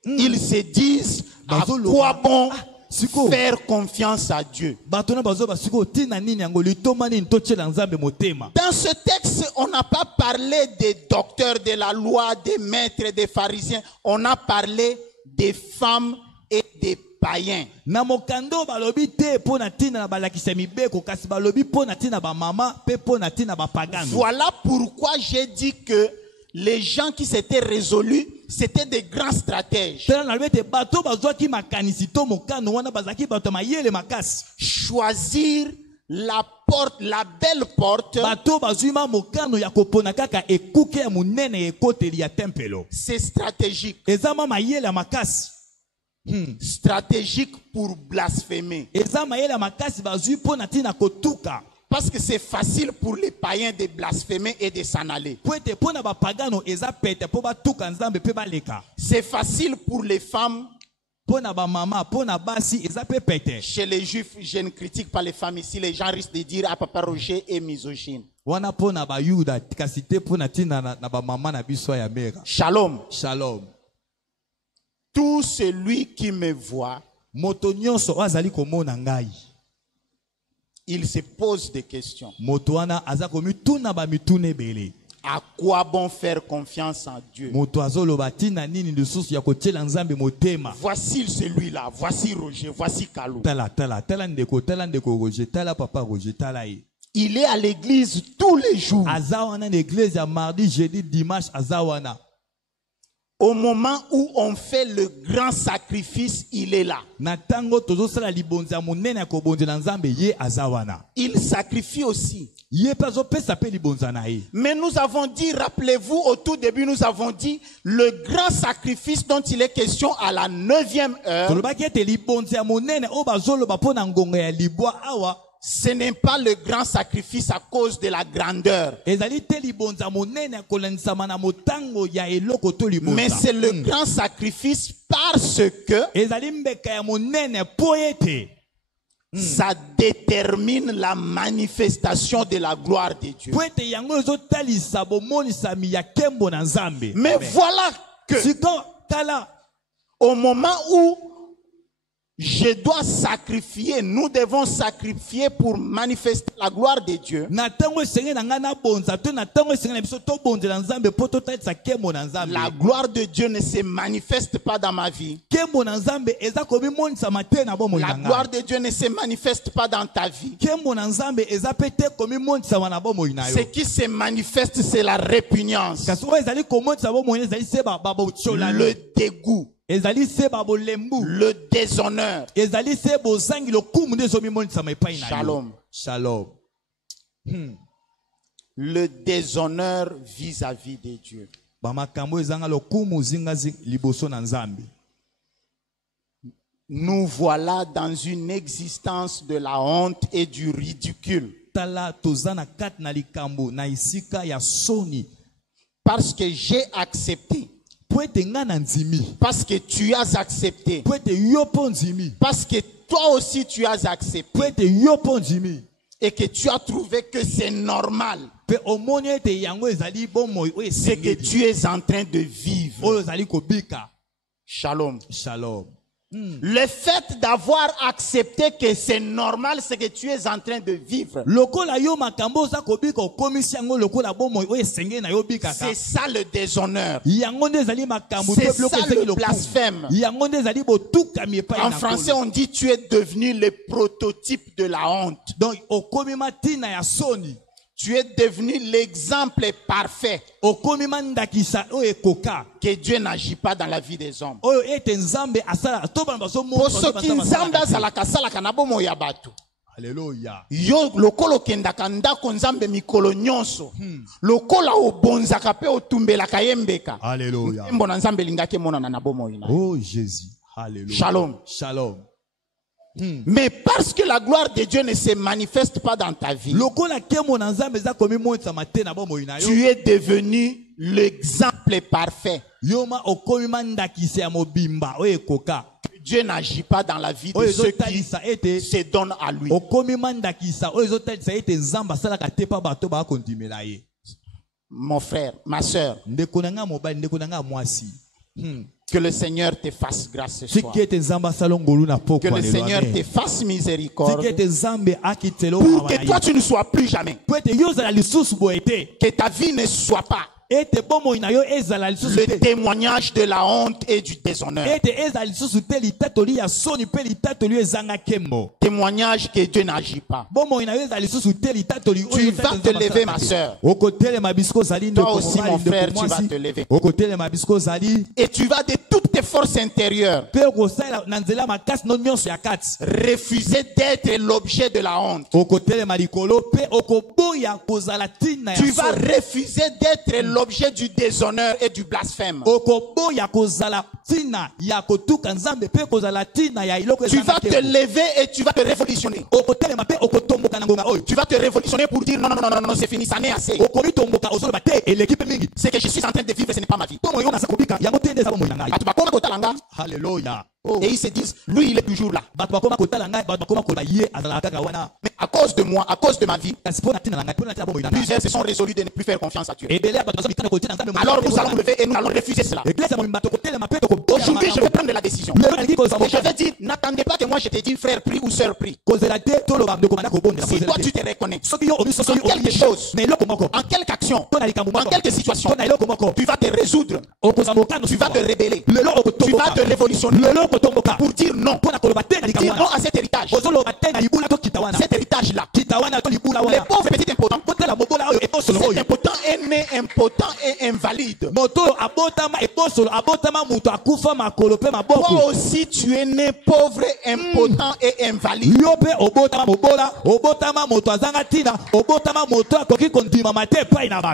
Ils se disent à Bazolo- quoi bon siko. faire confiance à Dieu. Bato na bazo basiko tina nini yango litoma nini tochela nzambe motema. Dans ce texte, on n'a pas parlé des docteurs de la loi, des maîtres, des pharisiens. On a parlé des femmes et des païens. Na mokando balobi te pona tina na balakisa mibeko kasi balobi pona tina ba mama pe pona tina ba pagano. Voilà pourquoi j'ai dit que les gens qui s'étaient résolus C'était des grands stratèges. Choisir la porte, la belle porte. C'est stratégique. Stratégique pour blasphémer. Parce que c'est facile pour les païens de blasphémer et de s'en aller. C'est facile pour les femmes. Chez les juifs, je ne critique pas les femmes ici. Les gens risquent de dire ah, Papa Roger est misogyne. Shalom. Shalom. Tout celui qui me voit, il se pose des questions. À quoi bon faire confiance en Dieu? Voici celui-là, voici Roger, voici Kalou. Il est à l'église tous les jours. Au moment où on fait le grand sacrifice, il est là. Il sacrifie aussi. Mais nous avons dit, rappelez-vous, au tout début, nous avons dit, le grand sacrifice dont il est question à la 9e heure, ce n'est pas le grand sacrifice à cause de la grandeur. Mais c'est le grand sacrifice parce que ça détermine la manifestation de la gloire de Dieu. Mais voilà que au moment où je dois sacrifier, nous devons sacrifier pour manifester la gloire de Dieu. La gloire de Dieu ne se manifeste pas dans ma vie. La gloire de Dieu ne se manifeste pas dans ta vie. Ce qui se manifeste, c'est la répugnance, le dégoût, le déshonneur. Shalom. Shalom. Le déshonneur vis-à-vis de Dieu. Nous voilà dans une existence de la honte et du ridicule. Parce que j'ai accepté. Parce que tu as accepté. Parce que toi aussi tu as accepté. Et que tu as trouvé que c'est normal. C'est que tu es en train de vivre. Shalom. Shalom. Le fait d'avoir accepté que c'est normal, c'est que tu es en train de vivre. C'est ça le déshonneur. C'est ça le blasphème. En français, on dit tu es devenu le prototype de la honte. Tu es devenu l'exemple parfait que Dieu n'agit pas dans la vie des hommes. Alléluia. Yo lokolo kendaka ndako nzambe mikolo nyonso. Lokola obonzaka pe otumbelaka yembeka. Alléluia. Mbona nzambe lingaki monana na bomo ina. Oh Jésus. Alléluia. Shalom. Shalom. Mais parce que la gloire de Dieu ne se manifeste pas dans ta vie, tu es devenu l'exemple parfait. Dieu n'agit pas dans la vie de ceux qui se donnent à lui. Mon frère, ma soeur, que le Seigneur te fasse grâce ce soir. Que le Seigneur te fasse miséricorde. Pour que toi tu ne sois plus jamais. Que ta vie ne soit pas le témoignage de la honte et du déshonneur. Témoignage que Dieu n'agit pas. Tu vas te lever, ma soeur. Toi aussi, mon frère, tu vas te lever. Et tu vas de toutes tes forces intérieures refuser d'être l'objet de la honte. Tu vas refuser d'être l'objet du déshonneur et du blasphème. Tu vas te lever et tu vas te révolutionner. Tu vas te révolutionner pour dire non, non, non, non, c'est fini, ça n'est assez. Ce que je suis en train de vivre, ce n'est pas ma vie. Alléluia. Et ils se disent, lui, il est toujours là. Mais à cause de moi, à cause de ma vie, plusieurs se sont résolus de ne plus faire confiance à Dieu. Alors nous allons lever et nous allons refuser cela. Aujourd'hui, je vais prendre la décision. Et je vais dire, n'attendez pas que moi je te dise frère prie ou sœur prie. Si toi tu te reconnais en quelque chose, en quelque action, en quelque situation, tu vas te résoudre, tu vas te rébeller, tu vas te révolutionner pour dire non. Dire non à cet héritage. Cet héritage-là. Les pauvres petits impotents. Cet impotent est né impotent et invalide. Toi aussi tu es né pauvre, impotent et invalide.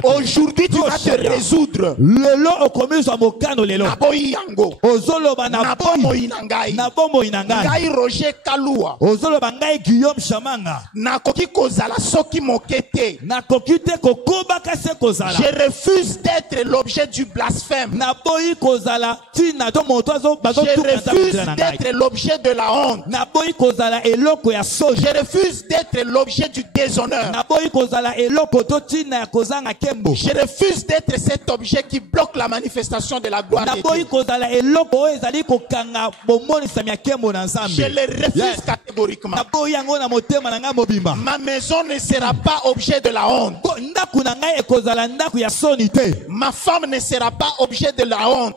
Aujourd'hui tu vas te résoudre. Ngai Roger Kalua. Nakoki kozala soki mokete. Je refuse d'être l'objet du blasphème. Je refuse d'être l'objet de la honte. Je refuse d'être l'objet du déshonneur. Je refuse d'être cet objet qui bloque la manifestation de la gloire de Dieu. Je le refuse catégoriquement. Ma maison ne sera pas objet de la honte. Ma femme ne sera pas objet de la honte.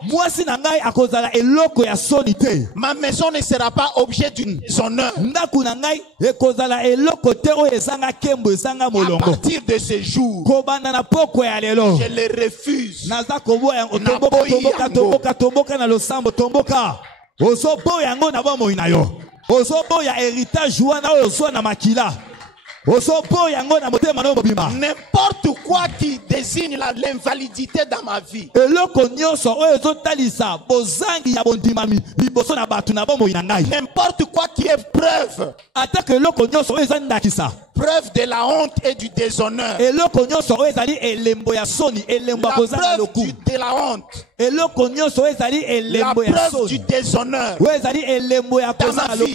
Ma maison ne sera pas objet du déshonneur. À partir de ce jour, je le refuse. N'importe quoi qui désigne l'invalidité dans ma vie. N'importe quoi qui est preuve. Preuve de la honte et du déshonneur. La preuve de la honte. La preuve du déshonneur. Dans ma vie,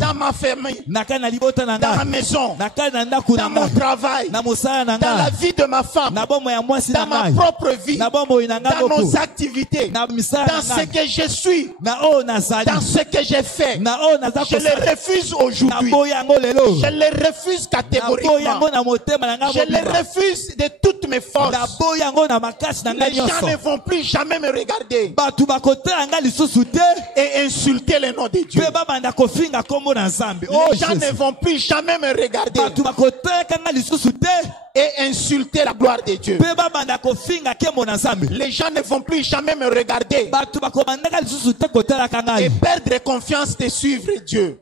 dans ma famille, dans ma maison, dans mon travail, dans la vie de ma femme, dans ma propre vie, dans nos activités, dans ce que je suis, dans ce que j'ai fait. Je le refuse aujourd'hui. Je le refuse catégoriquement. Je le refuse de toutes mes forces. Les gens ne vont plus jamais me regarder et insulter le nom de Dieu. Les gens ne vont plus jamais me regarder et insulter la gloire de Dieu. Les gens ne vont plus jamais me regarder et perdre confiance de suivre Dieu.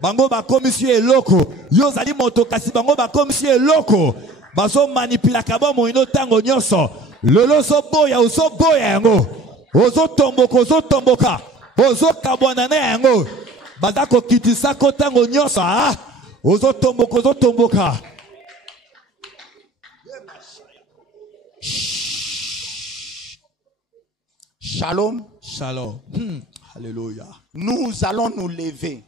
Bango ba komisio eloko yo zali moto kasi bango ba komisio eloko baso manipula kabo moino tango nyoso lolo so boya yango ozo tomboka ozo kabwana na yango bazako kitisa ko tango nyoso ozo tomboka. Shalom. Alléluia. Nous allons nous lever.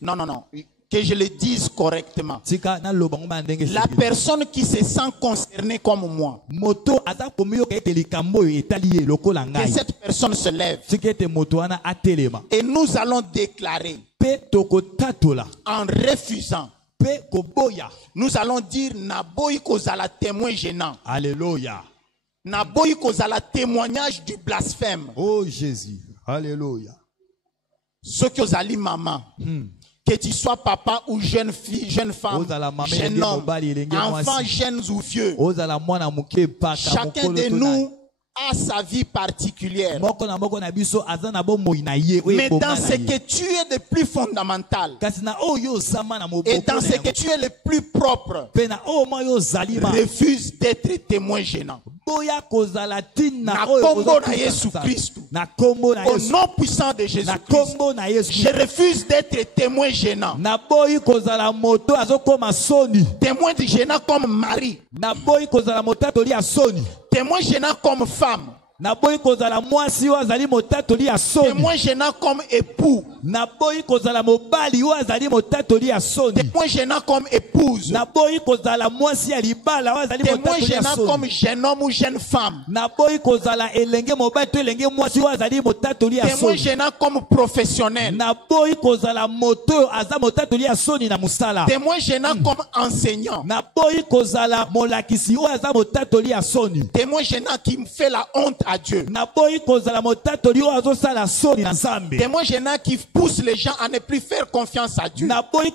Non. Que je le dise correctement. Tika na loba ngoma ndenge La sikili. personne qui se sent concernée comme moi, Moto aza komiyo ke ete likambo oyo etali ye lokola que ngai. cette personne se lève. Tika ete moto wana atelema. Et nous allons déclarer, Pe tokotatola. en refusant, Pe koboya. nous allons dire, Naboy kozala témoin gênant. Alléluia. Naboy kozala témoignage du blasphème. Oh Jésus. Alléluia. Ce que ozali maman. Que tu sois papa ou jeune fille, jeune femme, jeune homme, enfant, jeunes ou vieux. Chacun de nous a sa vie particulière. Mais dans ce que tu es de plus fondamental et dans ce que tu es le plus propre, refuse d'être témoin gênant. Na kombo na Jésus Christ, au nom puissant de Jésus Christ, je refuse d'être témoin gênant. Témoin gênant comme mari, témoin gênant comme femme, témoin gênant comme époux, témoin gênant comme épouse, témoin gênant comme jeune homme ou jeune femme, témoin gênant comme professionnel, témoin gênant comme enseignant, témoin gênant qui me fait la honte à Dieu, témoin gênant qui pousse les gens à ne plus faire confiance à Dieu. Naboyi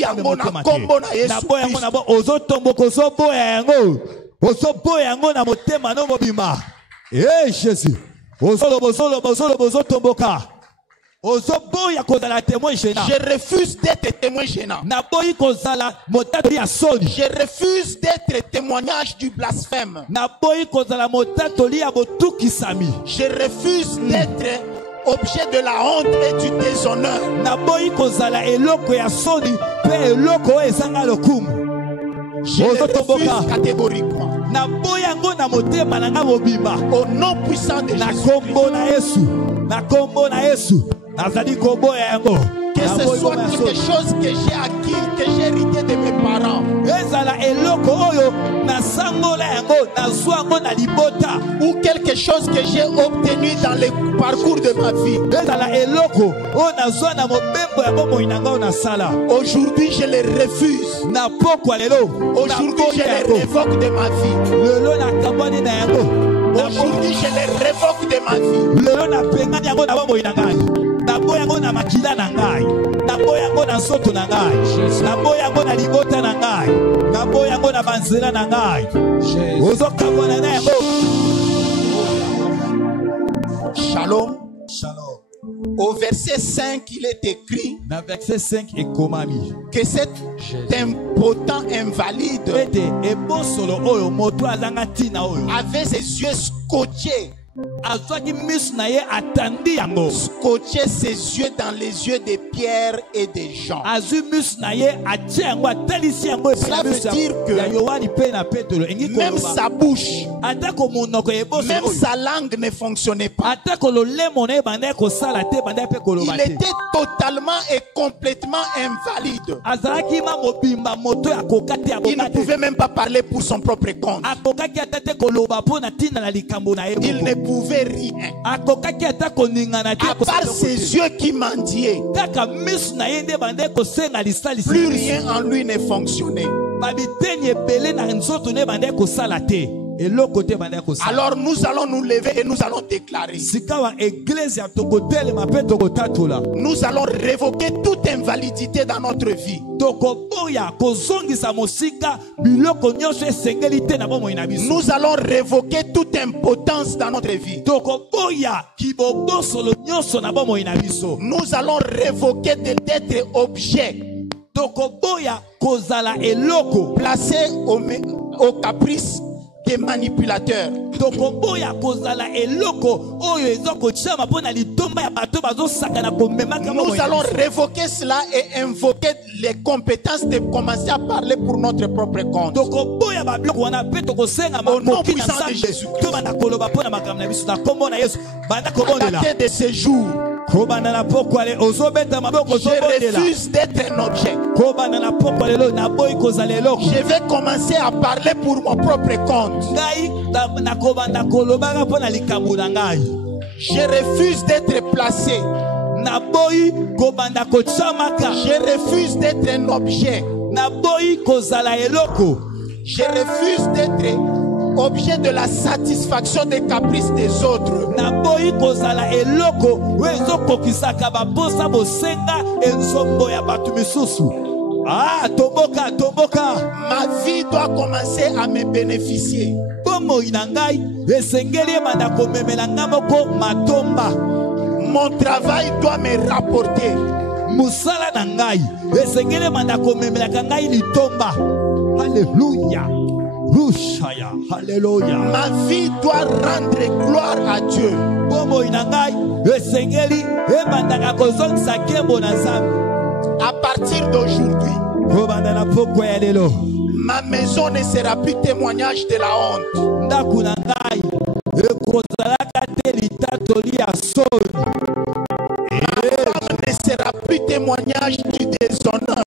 yango na kombo na Yesu Christ. Je refuse d'être témoin gênant. Je refuse d'être témoignage du blasphème. Je refuse d'être objet de la honte et du déshonneur. Je le refuse catégoriquement. Au nom puissant de Jésus. Que ce soit quelque chose que j'ai acquis, que j'ai hérité de mes parents, ou quelque chose que j'ai obtenu dans le parcours de ma vie. Aujourd'hui, je les refuse. Aujourd'hui, je les révoque de ma vie. Aujourd'hui, je les révoque de ma vie. Naboyango na makila na ngai, naboyango na soto na ngai, naboyango na libota na ngai, naboyango na banzela na ngai. Ozokabona na yango. Shalom. Shalom. Au verset 5, il est écrit na verset 5 ekomami que cet impotent invalide avait ses yeux scotchés. Scotcher ses yeux dans les yeux de Pierre et de Jean. Cela veut dire que même sa bouche, même sa langue ne fonctionnait pas. Il était totalement et complètement invalide. Il ne pouvait même pas parler pour son propre compte. Il ne pouvait rien. À part ses yeux qui mendiaient, plus rien en lui ne fonctionnait. Alors nous allons nous lever et nous allons déclarer. Nous allons révoquer toute invalidité dans notre vie. Nous allons révoquer toute impotence dans notre vie. Nous allons révoquer d'être objet placé au caprice des manipulateurs. Nous allons révoquer cela et invoquer les compétences de commencer à parler pour notre propre compte. Au nom puissant de Jésus-Christ. À dater de ce jour, refuse d'être un objet. Je vais commencer à parler pour mon propre compte. Je refuse d'être placé. Je refuse d'être un objet. Je refuse d'être objet de la satisfaction des caprices des autres. Ma vie doit commencer à me bénéficier. Mon travail doit me rapporter. Alléluia. Alléluia. Ma vie doit rendre gloire à Dieu. À partir d'aujourd'hui, ma maison ne sera plus témoignage de la honte. Ma femme ne sera plus témoignage du déshonneur.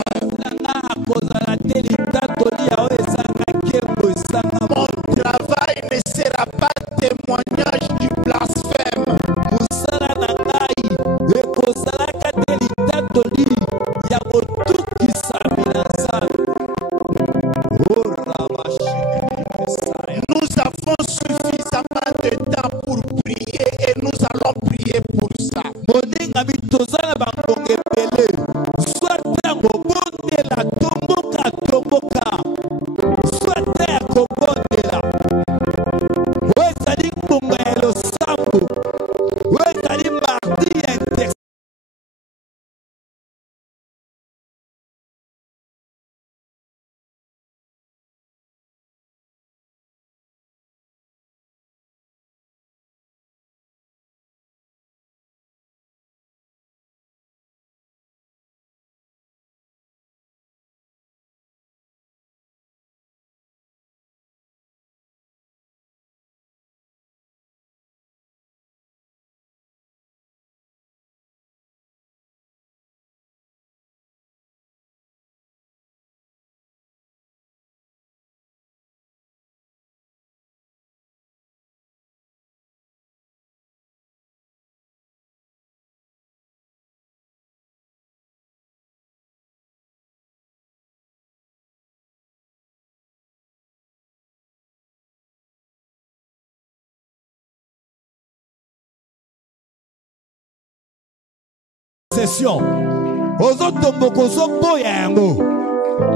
Mon travail ne sera pas témoignage du blasphème. Nous avons suffisamment de temps pour prier et nous allons prier pour ça.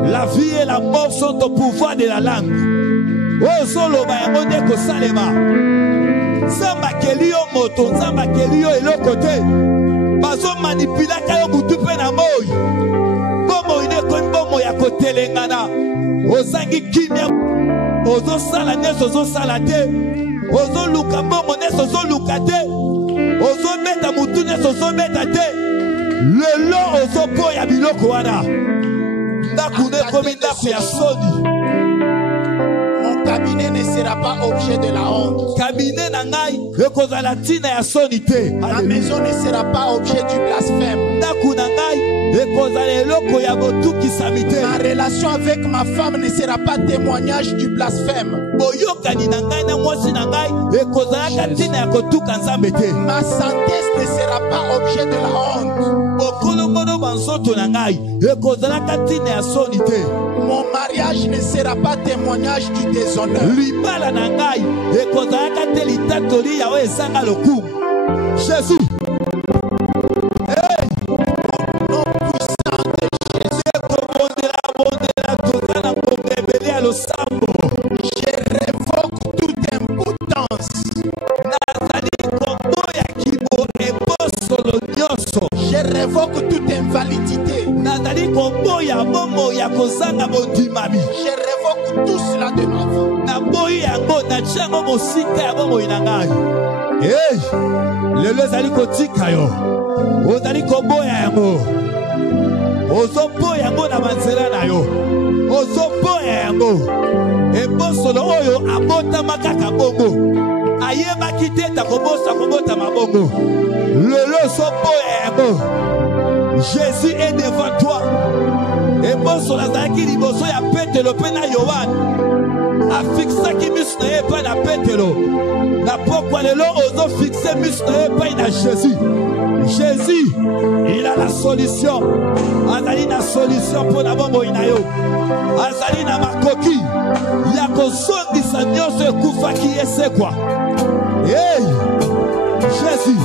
La vie et la mort sont au pouvoir de la langue. Zamba kelio moto, zamba kelio elokote. Bazo manipula kayo butupe na moi. Bomo ine kon bomo ya kotelengana. Ozangi kimia. Ozo sala neso ozo sala te. Ozo luka bomo neso ozo luka te. Ozo meta mutu neso ozo meta te. Lelo ozo boya biloko wana. Ndakune komi ndaku ya soni. Mon cabinet ne sera pas objet de la honte. Ma maison ne sera pas objet du blasphème. Ma relation avec ma femme ne sera pas témoignage du blasphème. Ma santé ne sera pas objet de la honte. Mon mariage ne sera pas témoignage du déshonneur. Jésus. Hey. Nom puissant de Jésus. Je révoque toute impotence. Je révoque toute invalidité. Je révoque tout cela de ma vie. Hey, lelo ezali kotika yo. Ozali koboya yango. Ozoboya yango na banzela na yo. Ozoboya yango. Ebosolo oyo abotama kaka bongo. ayeba kite takobosa kobota mabongo lelo sopo Jésus est devant toi et boso lazaki liboso ya Petelo pe na Yohane afixaki miso na ye pa na Petelo na pokwa lelo ozo fixe miso na ye pa na Jésus. Jésus, il a la solution. Azali na solution pour la bombe inayo. Azali na makoki. Yako songi sa nyonso ekufa ki ese kwa. Hey! Jésus.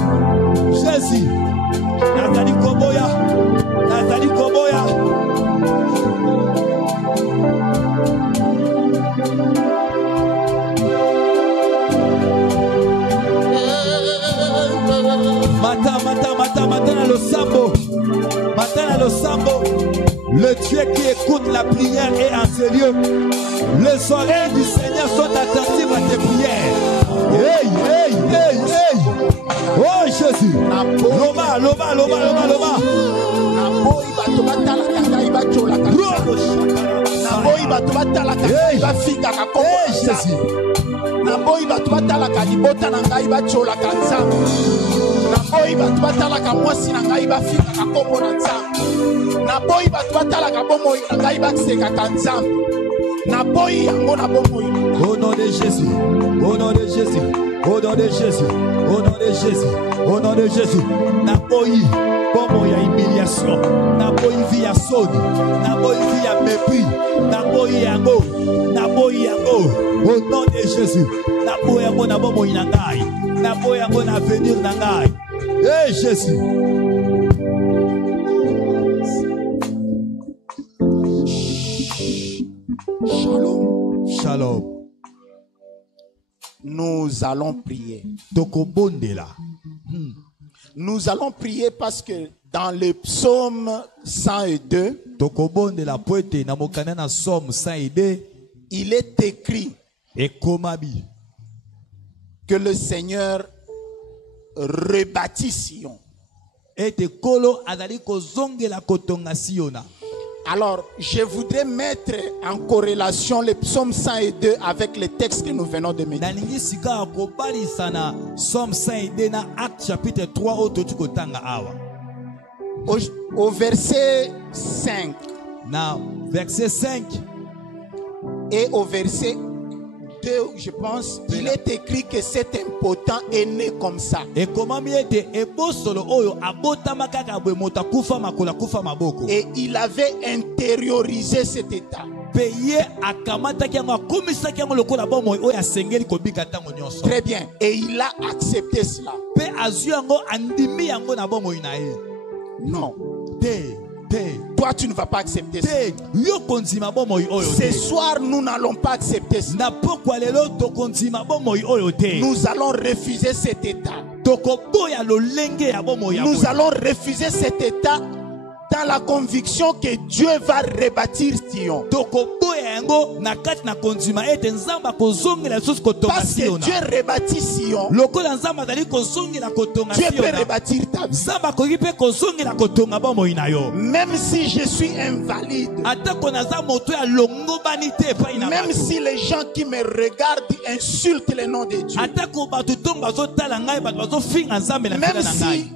Jésus. Nazali koboya. Nazali koboya. Matin à le sambo, le Dieu qui écoute la prière est en ce lieu. Les oreilles du Seigneur sont attentives à tes prières. Hey, hey, hey, hey. Oh Jésus. Loba, loba, loba, loba, loba. Hey, Jésus. Naboyi batu batalaka libota na ngai bacholaka nzambe. Naboyi batu batalaka mwasi na ngai bafikaka kombo na nzambe. Naboyi batu batalaka bomoi na ngai basekaka nzambe. Naboyi yango na bomoi. Au nom de Jésus, au nom de Jésus, au nom de Jésus, au nom de Jésus, au nom de Jésus. Naboyi bomoi ya humiliation, naboyi vi ya soni, naboyi vi ya mépris, naboyi yango, naboyi yango. Au nom de Jésus, naboyi yango na bomoi na ngai, naboyi yango na avenir na ngai. Hey Jésus. Shalom. Shalom. Nous allons prier. Tokobondela. Nous allons prier parce que dans le psaume 102, Tokobondela poete na mokana na Somme 102, il est écrit que le Seigneur rebâtit Sion. Alors, je voudrais mettre en corrélation le psaume 102 avec le texte que nous venons de méditer. Au verset 5 et au verset 2, je pense, il est écrit que cet impotent est né comme ça. Et il avait intériorisé cet état. Très bien. Et il a accepté cela. Non. Toi, tu ne vas pas accepter ça. Ce soir, nous n'allons pas accepter ça. Nous allons refuser cet état. Nous allons refuser cet état dans la conviction que Dieu va rebâtir Sion. Parce que Dieu rebâtit Sion, Dieu peut rebâtir ta vie. Même si je suis invalide, même si les gens qui me regardent insultent le nom de Dieu, même si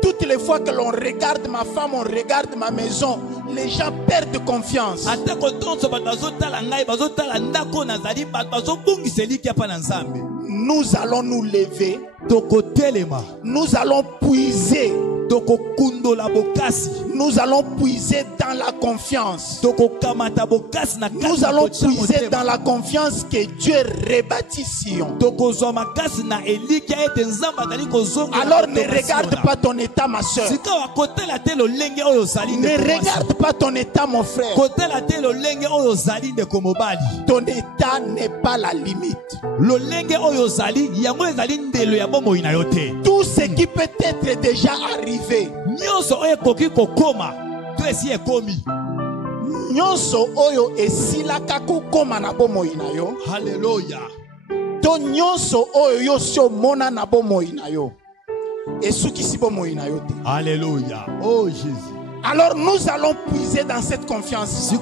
toutes les fois que l'on regarde ma femme, on regarde ma maison, les gens perdent confiance. Nous allons nous lever. Nous allons puiser. Nous allons puiser dans la confiance. Nous allons puiser dans la confiance que Dieu rebâtit Sion. Alors ne regarde pas ton état, ma soeur. Ne regarde pas ton état, mon frère. Ton état n'est pas la limite. Tout ce qui peut être déjà arrivé, nyonso oyo esilaka kokoma na bomoi na yo. Hallelujah. To nyonso oyo yo sio mona na bomoi na yo esukisi bomoi na yo te. Hallelujah. Oh Jésus. Alors nous allons puiser dans cette confiance.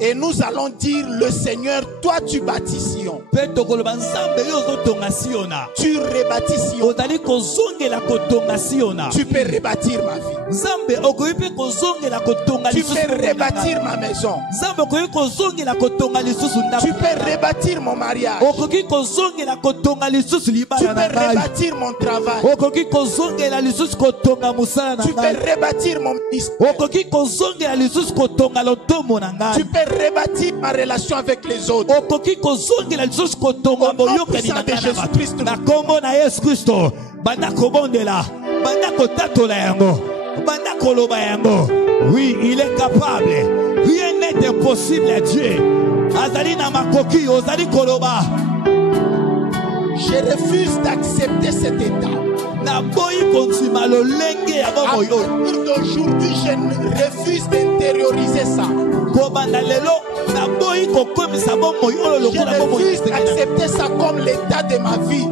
Et nous allons dire, le Seigneur, toi tu bâtis Sion. Tu rebâtis Sion. Tu peux rebâtir ma vie. Tu peux rebâtir ma maison. Tu peux rebâtir mon mariage. Tu peux rebâtir mon travail. Tu peux rebâtir mon ministère. Tu peux rebâtir ma relation avec les autres. Au nom puissant de Jésus-Christ. Oui, il est capable. Rien n'est impossible à Dieu. Je refuse d'accepter cet état. À partir d'aujourd'hui, je refuse d'intérioriser ça. Je refuse d'accepter ça comme l'état de ma vie.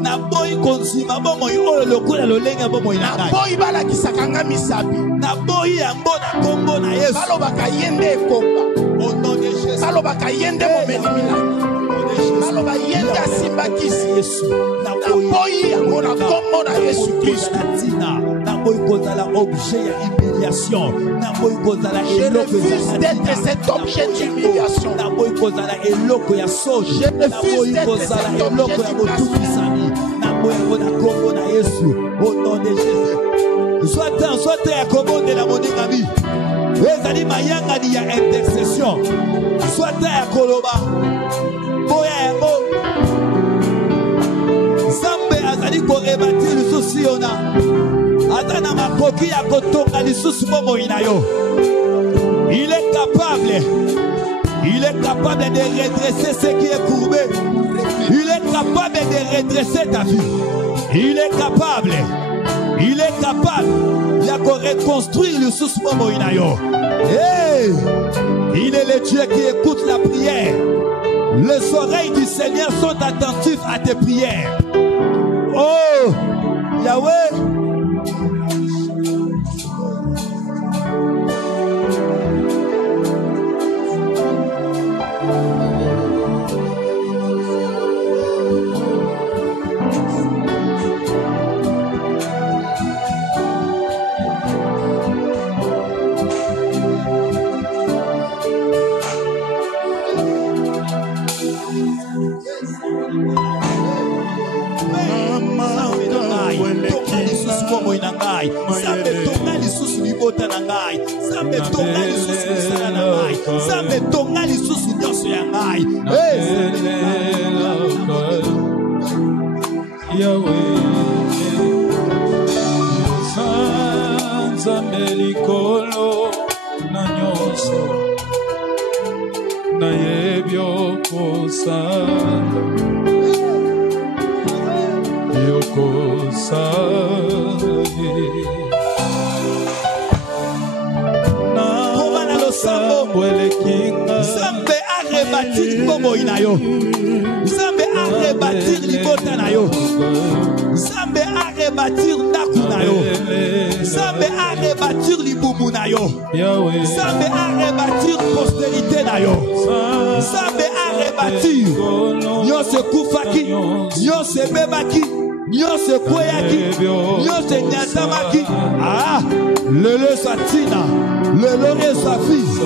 Je refuse d'être cet objet d'humiliation. Je refuse d'être cet objet d'humiliation. Au nom de Jésus. Soit à commande de la moningami. Ezali mayanga ni ya intercession. Soit à koloba. Boya yango. Zambe azali ko rebâtir lisusu ona. Atana makoki ya kotonga lisusu bomo inayo. Il est capable. Il est capable de redresser ce qui est courbé. Il est capable de redresser ta vie. Il est capable. Il est capable de reconstruire le sous-momo inayo. Hey! Il est le Dieu qui écoute la prière. Les oreilles du Seigneur sont attentives à tes prières. Oh! Yahweh! Zambe a rebâtir libota na yo. Zambe a rebâtir ndaku na yo. Zambe a rebâtir libumu na yo. Zambe a rebâtir postérité na yo. Zambe a rebâtir nyose kufaki, nyose bebaki, nyose kweyaki, nyose nyatamaki. Ah, le satina, le sa fille.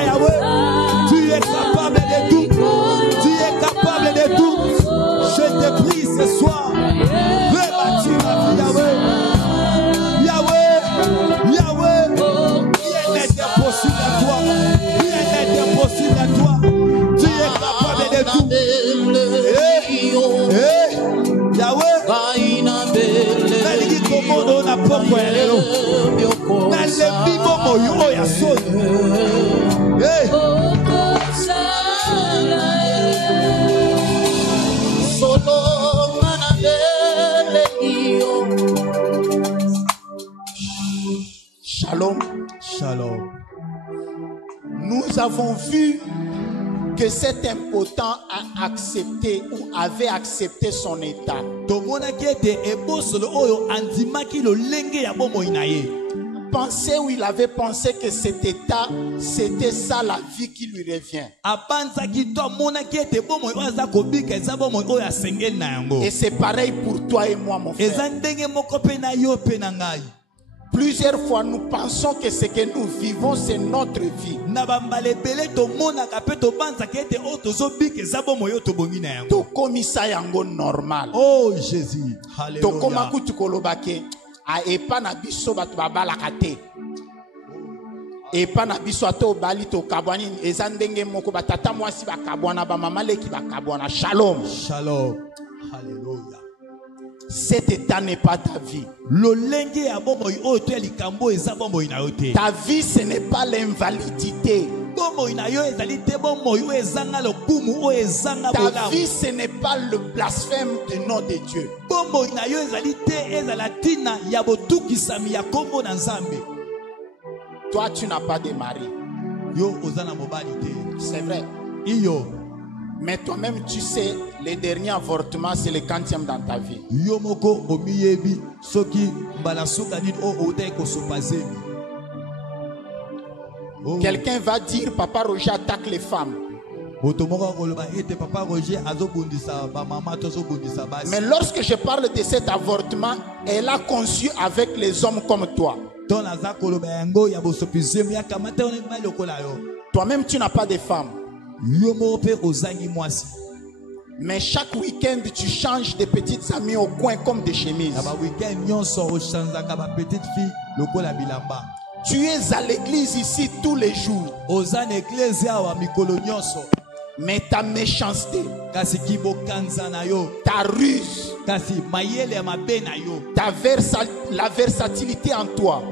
toi, Yahweh. Tu es capable de tout. Tu es capable de tout. Je te prie ce soir. Rebâtis ma vie, Yahweh. Yahweh, Yahweh. Rien n'est impossible à toi. Rien n'est impossible à toi. Tu es capable de tout. Yahweh. Nalingi komodo na poko ya lelo. Nalembi bomo yo ya soni. Shalom. Shalom. Nous avons vu que cet impotent a accepté ou avait accepté son état. Pensait ou il avait pensé que cet état, c'était ça la vie qui lui revient. Et c'est pareil pour toi et moi, mon frère. Plusieurs fois, nous pensons que ce que nous vivons, c'est notre vie. To komisa yango normal. Oh Jésus. Alléluia. To komaku tukolobake a epa na biso batu babalaka te. Epa na biso ato bali to kabwani ezandenge moko batata mwasi bakabwana ba mama leki bakabwana. Shalom. Shalom. Alléluia. Cet état n'est pas ta vie. Ta vie, ce n'est pas l'invalidité. Ta vie, ce n'est pas le blasphème du nom de Dieu. Toi, tu n'as pas de mari. C'est vrai. Mais toi-même, tu sais, le dernier avortement, c'est le 40e dans ta vie. Quelqu'un va dire, Papa Roger attaque les femmes. Mais lorsque je parle de cet avortement, elle a conçu avec les hommes comme toi. Toi-même, tu n'as pas de femme. Mais chaque week-end, tu changes de petites amies au coin comme des chemises. Tu es à l'église ici tous les jours. Mais ta méchanceté, ta ruse, la versatilité en toi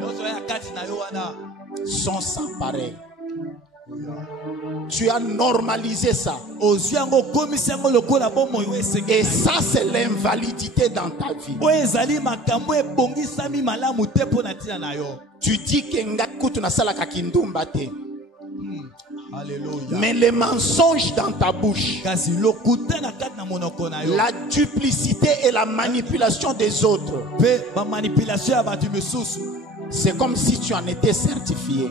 sont sans pareil. Tu as normalisé ça. Et ça, c'est l'invalidité dans ta vie. Tu dis que mais les mensonges dans ta bouche, la duplicité et la manipulation des autres, c'est comme si tu en étais certifié.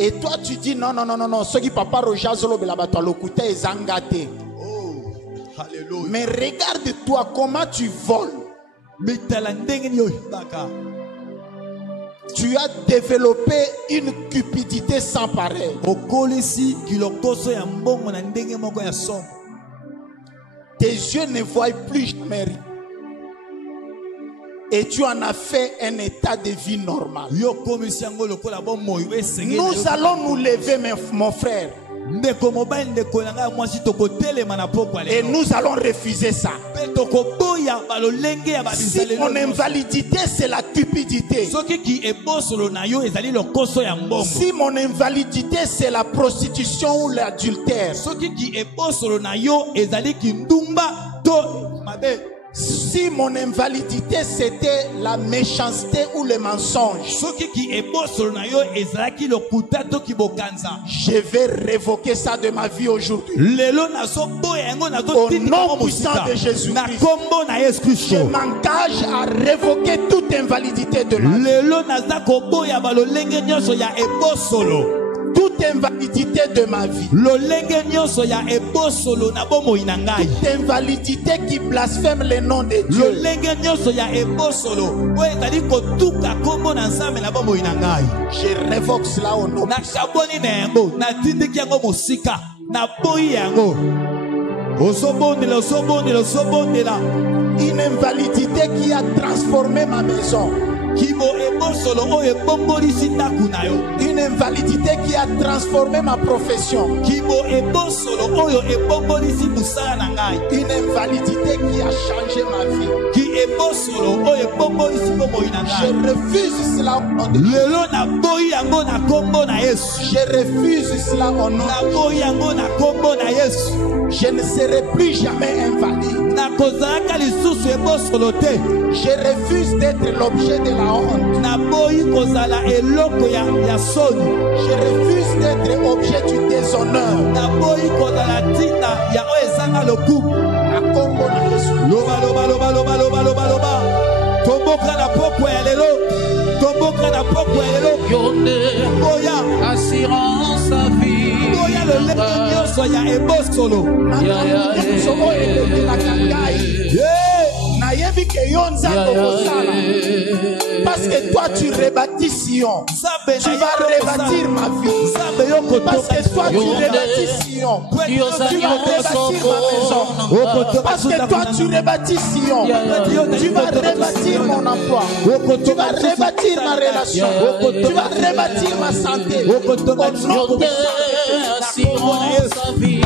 Et toi tu dis non, ce qui papa Roger mais regarde-toi comment tu voles. Tu as développé une cupidité sans pareil. Tes yeux ne voient plus jamais. Et tu en as fait un état de vie normal. Nous allons nous lever, mon frère. Et nous allons refuser ça. Si mon invalidité c'est la cupidité, si mon invalidité c'est la prostitution ou l'adultère, si mon invalidité c'était la méchanceté ou le mensonge, je vais révoquer ça de ma vie aujourd'hui. Au nom puissant de Jésus-Christ, je m'engage à révoquer toute invalidité de ma vie. toute invalidité de ma vie, lolenge nyonso ya ebosolo na bomoi na ngai, toute invalidité qui blasphème le nom de Dieu, lolenge nyonso ya ebosolo oyo ezali kotuka kombo na nzambe na bomoi na ngai, je révoque cela au nom. nakaboni na yango, natindiki yango mosika, naboyi yango. Osobondela, osobondela, osobondela. Une invalidité qui a transformé ma maison, Kibo ebosolo oyo ebombolisi ndaku na yo. une invalidité qui a transformé ma profession, Kibo ebosolo oyo ebombolisi musala na ngai. une invalidité qui a changé ma vie. Ki ebosolo oyo ebombolisi bomoi na Je ngai. refuse cela au nom de Dieu. Lelo naboyi yango na kombo na Yesu. Je refuse cela au nom de Naboyi yango na kombo na Yesu. Dieu. Je ne serai plus jamais invalide. Nakozalaka lisusu ebosolo te. Je refuse d'être l'objet de la honte. Naboyi kozala eloko ya soni. Je refuse d'être objet du déshonneur. Naboyi kozala ntina ya oyo ezanga lokumu. Na kombo na Yesu. Loba loba loba loba loba loba loba. Tomboka na pokwa ya lelo. Tomboka na pokwa ya lelo. Boya. Assurance à vie. Boya lolenge nyonso ya ebosolo. Nyonso oyo elekelaka ngai. Nayebi ke yo nzambe okosala. Parce que toi tu rebâtis Sion. Tu vas rebâtir ma vie. Parce que toi tu rebâtis Sion. Tu vas rebâtir ma maison. Parce que toi tu rebâtis Sion. Tu vas rebâtir mon emploi. Tu vas rebâtir ma relation. Tu vas rebâtir ma santé. Au nom de Jésus. Assurance à vie.